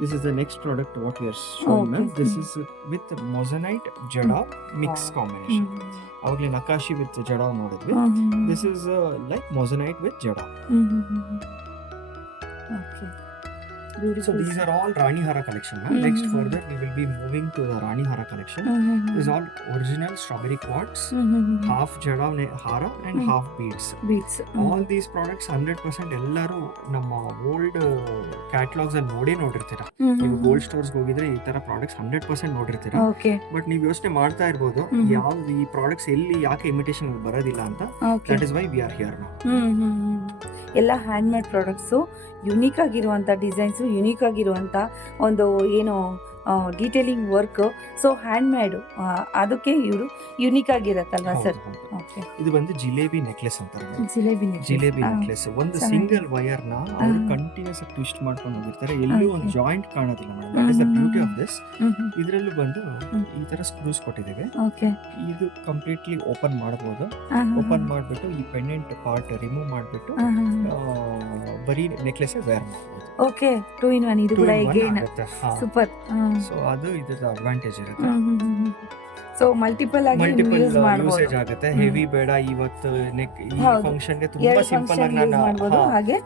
This is the next product what we are showing. Okay. This is with moissanite jada mix combination. ಅವಾಗಲೇ ನಕಾಶಿ ವಿತ್ ಜಡಾವ್ ನೋಡಿದ್ವಿ. This is like moissanite with jada. Okay So beautiful. these are all Rani Hara collection. Next further we will be moving to the Rani Hara collection. This is all original strawberry quartz, half jada hara and half beads. Beads. All these products 100% ಎಲ್ಲರೂ ನಮ್ಮ old catalogues ಅಲ್ಲಿ ನೋಡಿರ್ತೀರಾ. ನೀವು gold stores ಹೋಗಿದ್ರೆ ಈ ತರ products 100% ನೋಡಿರ್ತೀರಾ. Okay but ನೀವು ಯೋಚನೆ ಮಾಡ್ತಾ ಇರ್ಬೋದು ಯಾವ್ದು ಈ ಪ್ರಾಡಕ್ಟ್ಸ್ ಎಲ್ಲಿ ಯಾಕೆ ಇಮಿಟೇಷನ್ ಬರೋದಿಲ್ಲ ಅಂತ. Okay that is why we are here now. ಎಲ್ಲ ಹ್ಯಾಂಡ್ ಮೇಡ್ ಪ್ರಾಡಕ್ಟ್ಸು, ಯುನೀಕ್ ಆಗಿರುವಂಥ ಡಿಸೈನ್ಸು, ಯುನೀಕ್ ಆಗಿರುವಂಥ ಒಂದು ಏನು ಡೀಟೇಲಿಂಗ್ ವರ್ಕ್. ಸೊ ಹ್ಯಾಂಡ್ ಮೇಡು ಅದಕ್ಕೆ ಇವರು ಯುನೀಕ್ ಆಗಿರತ್ತಲ್ವಾ ಸರ್? ಓಕೆ ಇದು ಬಂದು ಜಿಲೇಬಿ ನೆಕ್ಲೆಸ್ ಅಂತಾರೆ. ಜಿಲೇಬಿ ಜಿಲೇಬಿ ನೆಕ್ಲೆಸ್ ಒಂದು ಚೆನ್ನಾಗಿದೆ. ಸಿಂಗಲ್ ವೈರ್ ನ ಅವರು ಕಂಟಿನ್ಯೂಸ್ ಆಗಿ ಟ್ವಿಸ್ಟ್ ಮಾಡ್ಕೊಂಡು ಹೋಗಿರ್ತಾರೆ, ಎಲ್ಲೂ ಒಂದು ಜಾಯಿಂಟ್ ಕಾಣೋದಿಲ್ಲ madam. That is the beauty of this. ಇದರಲ್ಲೂ ಬಂದು ಈ ತರ ಸ್ಕ್ರೂಸ್ ಕೊಟ್ಟಿದ್ದೇವೆ. ಓಕೆ ಇದು ಕಂಪ್ಲೀಟ್ಲಿ ಓಪನ್ ಮಾಡಬಹುದು. ಓಪನ್ ಮಾಡ್ಬಿಟ್ಟು ಈ ಪೆಂಡೆಂಟ್ ಪಾರ್ಟ್ ರಿಮೂವ್ ಮಾಡ್ಬಿಟ್ಟು ಬರೀ ನೆಕ್ಲೆಸ್ ವೇರ್ ಮಾಡಬಹುದು. ಓಕೆ 2 in 1 ಇದು ಕೂಡ ಅಗೇನ್ ಸೂಪರ್. ಸೊ ಅದು ಇದರ ಅಡ್ವಾಂಟೇಜ್ ಇರುತ್ತೆ. ಸೊ ಮಲ್ಟಿಪಲ್ ಆಗಿ ಮಲ್ಟಿಪಲ್ ಯೂಸ್ ಮಾಡಬಹುದು. ಯೂಸೇಜ್ ಆಗುತ್ತೆ. ಹೆವಿ ಬೇಡ ಇವತ್ತು ಈ ಹೌದು. ಫಂಕ್ಷನ್ ಗೆ ತುಂಬಾ ಎರಡು ಸಿಂಪಲ್ ಫಂಕ್ಷನ್ ಆಗಿ ಯೂಸ್ ಮಾಡಬಹುದು. ನಾನು ಹಾಗೆ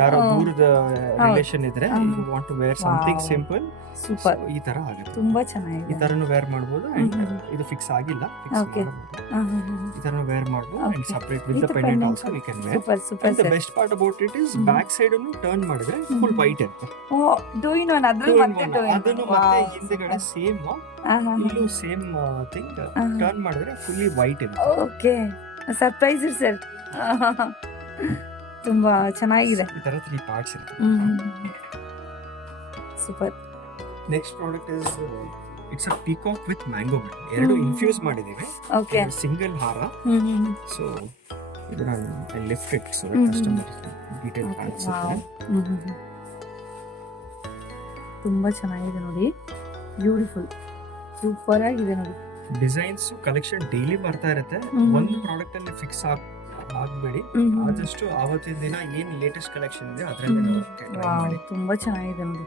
ಯಾರೋ ಹಾ. ದೂರದ ರಿಲೇಷನ್ ಇದ್ರೆ you want to wear something Wow. Simple, super, ಈ ತರ ಆಗುತ್ತೆ. ತುಂಬಾ ಈ ಚೆನ್ನಾಗಿದೆ. ತರನು ವೇರ್ ಮಾಡಬಹುದು. ಇದು ಫಿಕ್ಸ್ ಆಗಿಲ್ಲ, ಫಿಕ್ಸ್ Okay. ಮಾಡಬಹುದು. ಈ ತರನು ವೇರ್ ಮಾಡಬಹುದು and Okay. Separate with the With pendant pendant also we can wear. Super super and the sir. Best part about it is back side ಅನ್ನು ಟರ್ನ್ ಮಾಡಿದ್ರೆ ಫುಲ್ ವೈಟ್ ಇರುತ್ತೆ. ಓ 2 in 1 ಅದ್ರಲ್ಲಿ Two in ಮತ್ತೆ one. 2 in 1. ಅದನ್ನು ಮತ್ತೆ ಹಿಂದೆಗಡೆ same ಇಲ್ಲೂ ಸೇಮ್ ಥಿಂಗ್ ಟರ್ನ್ ಮಾಡಿದ್ರೆ ಫುಲ್ಲಿ ವೈಟ್ ಇರುತ್ತೆ. Okay surprise sir. ತುಂಬಾ ಚೆನ್ನಾಗಿದೆ. ಈ ತರ 3 ಪಾರ್ಟ್ಸ್ ಇರುತ್ತೆ. Super. Next product is it's a peacock with mango bun. ಎರಡು ಇನ್ಫ್ಯೂಸ್ ಮಾಡಿದೀವಿ. ಓಕೆ ಸಿಂಗಲ್ ಹಾರ. ಸೊ ಇದನ್ನ I lift it so customer detail ಕಾಣಿಸುತ್ತೆ. ತುಂಬಾ ಚೆನ್ನಾಗಿದೆ ನೋಡಿ, ಬ್ಯೂಟಿಫುಲ್, ಸೂಪರ್ ಆಗಿದೆ ನೋಡಿ. ಡಿಸೈನ್ಸ್ ಕಲೆಕ್ಷನ್ ಡೈಲಿ ಬರ್ತಾ ಇರುತ್ತೆ. ಒಂದು ಪ್ರಾಡಕ್ಟ್ ಅಲ್ಲಿ ಫಿಕ್ಸ್ ಆಗ್ಬೇಡಿ. ಆದಷ್ಟು ಆವತ್ತಿನ ದಿನ ಏನ್ ಲೇಟೆಸ್ಟ್ ಕಲೆಕ್ಷನ್ ಇದೆ ಅದರಲ್ಲಿ ಟ್ರೈ ಮಾಡಿ. ತುಂಬಾ ಚೆನ್ನಾಗಿದೆ ನೋಡಿ.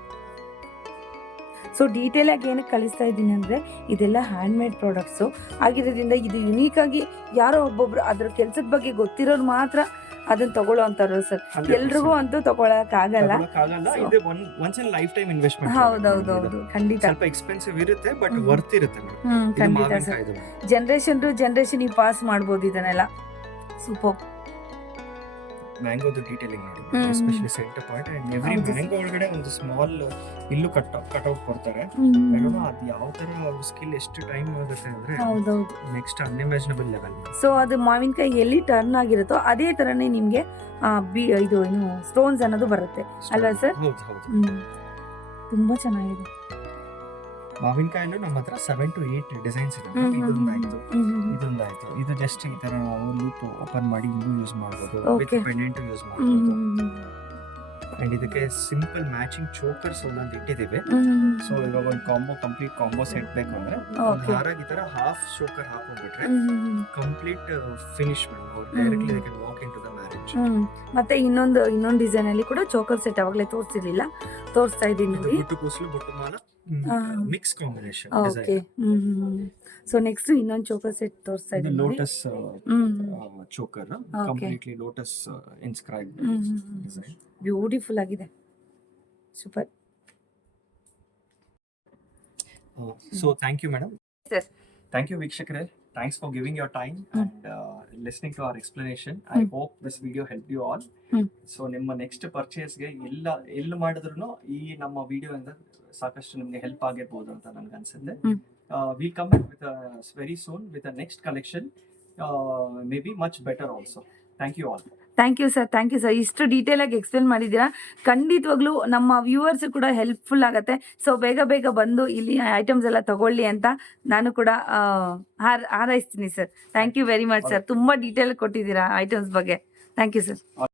ಸೊ ಡೀಟೇಲ್ ಆಗಿ ಏನಕ್ಕೆ ಕಳಿಸ್ತಾ ಇದ್ದೀನಿ ಅಂದರೆ ಇದೆಲ್ಲ ಹ್ಯಾಂಡ್ ಮೇಡ್ ಪ್ರಾಡಕ್ಟ್ಸು ಆಗಿರೋದ್ರಿಂದ ಇದು ಯುನೀಕ್ ಆಗಿ ಯಾರೋ ಒಬ್ಬೊಬ್ರು ಅದ್ರ ಕೆಲಸದ ಬಗ್ಗೆ ಗೊತ್ತಿರೋರು ಮಾತ್ರ ಅದನ್ನ ತಗೊಳ್ಳೋ ಅಂತಾರೋ ಸರ್. 100% ಎಲ್ರಿಗೂ ಅಂತೂ ತಗೊಳಕ್ಕಾಗಲ್ಲ. ಇದು once in life time investment. ಹೌದೌದೌದು, ಖಂಡಿತ. ಸ್ವಲ್ಪ ಎಕ್ಸ್ಪೆನ್ಸಿವ್ ಇರುತ್ತೆ ಬಟ್ ವರ್ತ್ ಇರುತ್ತೆ ಮೇಡಮ್. ಇದು ಖಂಡಿತ ಸರ್. ಮಾವಿನಕಾಯಿದು ಜನರೇಷನ್ ಟು ಜನರೇಷನ್ ನೀವು ಪಾಸ್ ಮಾಡ್ಬೋದು ಇದನ್ನೆಲ್ಲ. ಸೂಪರ್. ಮ್ಯಾಂಗೋದು ಡೀಟೇಲಿಂಗ್ ನೋಡಿ, hmm. Especially centre point and every ಹೌದು. ಮ್ಯಾಂಗೋ ಒಳಗಡೆ ಒಂದು ಸ್ಮಾಲ್ ಇಲ್ಲೂ ಕಟ್ಔಟ್ ಕೊಡ್ತಾರೆ. ಅದು ಯಾವ ತರ ಸ್ಕಿಲ್ ಎಷ್ಟು ಟೈಮ್ ಆಗುತ್ತೆ ಅಂದ್ರೆ ಹೌದೌದು. Next unimaginable level. ಸೊ ಅದು ಮಾವಿನಕಾಯಿ ಎಲ್ಲಿ ಟರ್ನ್ ಆಗಿರುತ್ತೋ ಅದೇ ತರನೇ ನಿಮ್ಗೆ ಇದು ಏನು ಸ್ಟೋನ್ಸ್ ಅನ್ನೋದು ಬರುತ್ತೆ ಅಲ್ವಾ ಸರ್? ಹೌದು ಹೌದು. ತುಂಬಾ ಚೆನ್ನಾಗಿದೆ. ಮಾವಿನಕಾಯಲ್ಲೂ ನಮ್ಮ ಹತ್ರ 7 to 8 ಡಿಸೈನ್ಸ್ ಇದೆ. ಇದೊಂದಾಯ್ತು, ಇದೊಂದಾಯ್ತು. ಇದು ಜಸ್ಟ್ ಈ ತರ ನಾವು ಲೂಪ್ ಓಪನ್ ಮಾಡಿ ಇನ್ನೂ ಯೂಸ್ ಮಾಡಬಹುದು, ವಿತ್ Okay. ಪೆಂಡೆಂಟ್ ಯೂಸ್ ಮಾಡಬಹುದು. ಅಂಡ್ ಇದಕ್ಕೆ ಸಿಂಪಲ್ ಮ್ಯಾಚಿಂಗ್ ಚೋಕರ್ಸ್ ಒಂದೊಂದು ಇಟ್ಟಿದ್ದೀವಿ. ಸೊ ಇವಾಗ ಒಂದು ಕಂಪ್ಲೀಟ್ ಕಾಂಬೋ ಸೆಟ್ ಬೇಕು ಅಂದ್ರೆ ಒಂದು Okay. ಹಾರಾಗಿ ಈ ತರ ಹಾಫ್ ಚೋಕರ್ ಹಾಕೊಂಡ್ಬಿಟ್ರೆ ಕಂಪ್ಲೀಟ್ ಫಿನಿಶ್ ಮಾಡಬಹುದು. Directly they can walk in to the marriage. ಮತ್ತೆ ಇನ್ನೊಂದು ಡಿಸೈನ್ ಅಲ್ಲಿ ಕೂಡ ಚೋಕರ್ ಸೆಟ್ ಅವಾಗಲೇ ತೋರಿಸಿರ್ಲಿಲ್ಲ, ತೋರಿಸ್ತಾ ಇದ್ದೀನಿ ನೋಡಿ. ಬುಟ್ಟು ಕೂಸಲು ಬುಟ್ಟು ಮಾಲ mix combination okay. So next ಇನ್ನೊಂದು ಚೋಕರ್ ಸೆಟ್ ತೋರಿಸ್ತಾ ಇದು ಇದ್ದೀನಿ ನೋಡಿ. Lotus choker, completely lotus inscribe design. Beautiful ಆಗಿದೆ, super. So thank you madam. Sir thank you ವೀಕ್ಷಕರೇ. thanks for giving your time and listening to our explanation. I hope this video helped you all. So ನಿಮ್ಮ next ಪರ್ಚೇಸ್ಗೆ ಎಲ್ಲಿ ಮಾಡಿದ್ರು ಈ ನಮ್ಮ video ಇಂದ ಸಾಕಷ್ಟು ನಿಮಗೆ ಹೆಲ್ಪ್ ಆಗಿರ್ಬೋದು ಅಂತ ನನಗೆ ಅನ್ಸುತ್ತೆ. We come with very soon with next collection, may be much better also. Thank you all. Thank you sir. ಇಷ್ಟು ಡೀಟೇಲಾಗಿ ಎಕ್ಸ್ಪ್ಲೇನ್ ಮಾಡಿದ್ದೀರಾ. ಖಂಡಿತವಾಗ್ಲೂ ನಮ್ಮ ವ್ಯೂವರ್ಸ್ ಕೂಡ ಹೆಲ್ಪ್ಫುಲ್ ಆಗುತ್ತೆ. ಸೊ ಬೇಗ ಬಂದು ಇಲ್ಲಿ ಐಟಮ್ಸ್ ಎಲ್ಲ ತಗೊಳ್ಳಿ ಅಂತ ನಾನು ಕೂಡ ಹಾರೈಸ್ತೀನಿ sir. Thank you very much sir. ತುಂಬ ಡೀಟೇಲ್ ಕೊಟ್ಟಿದ್ದೀರಾ ಐಟಮ್ಸ್ ಬಗ್ಗೆ. Thank you sir.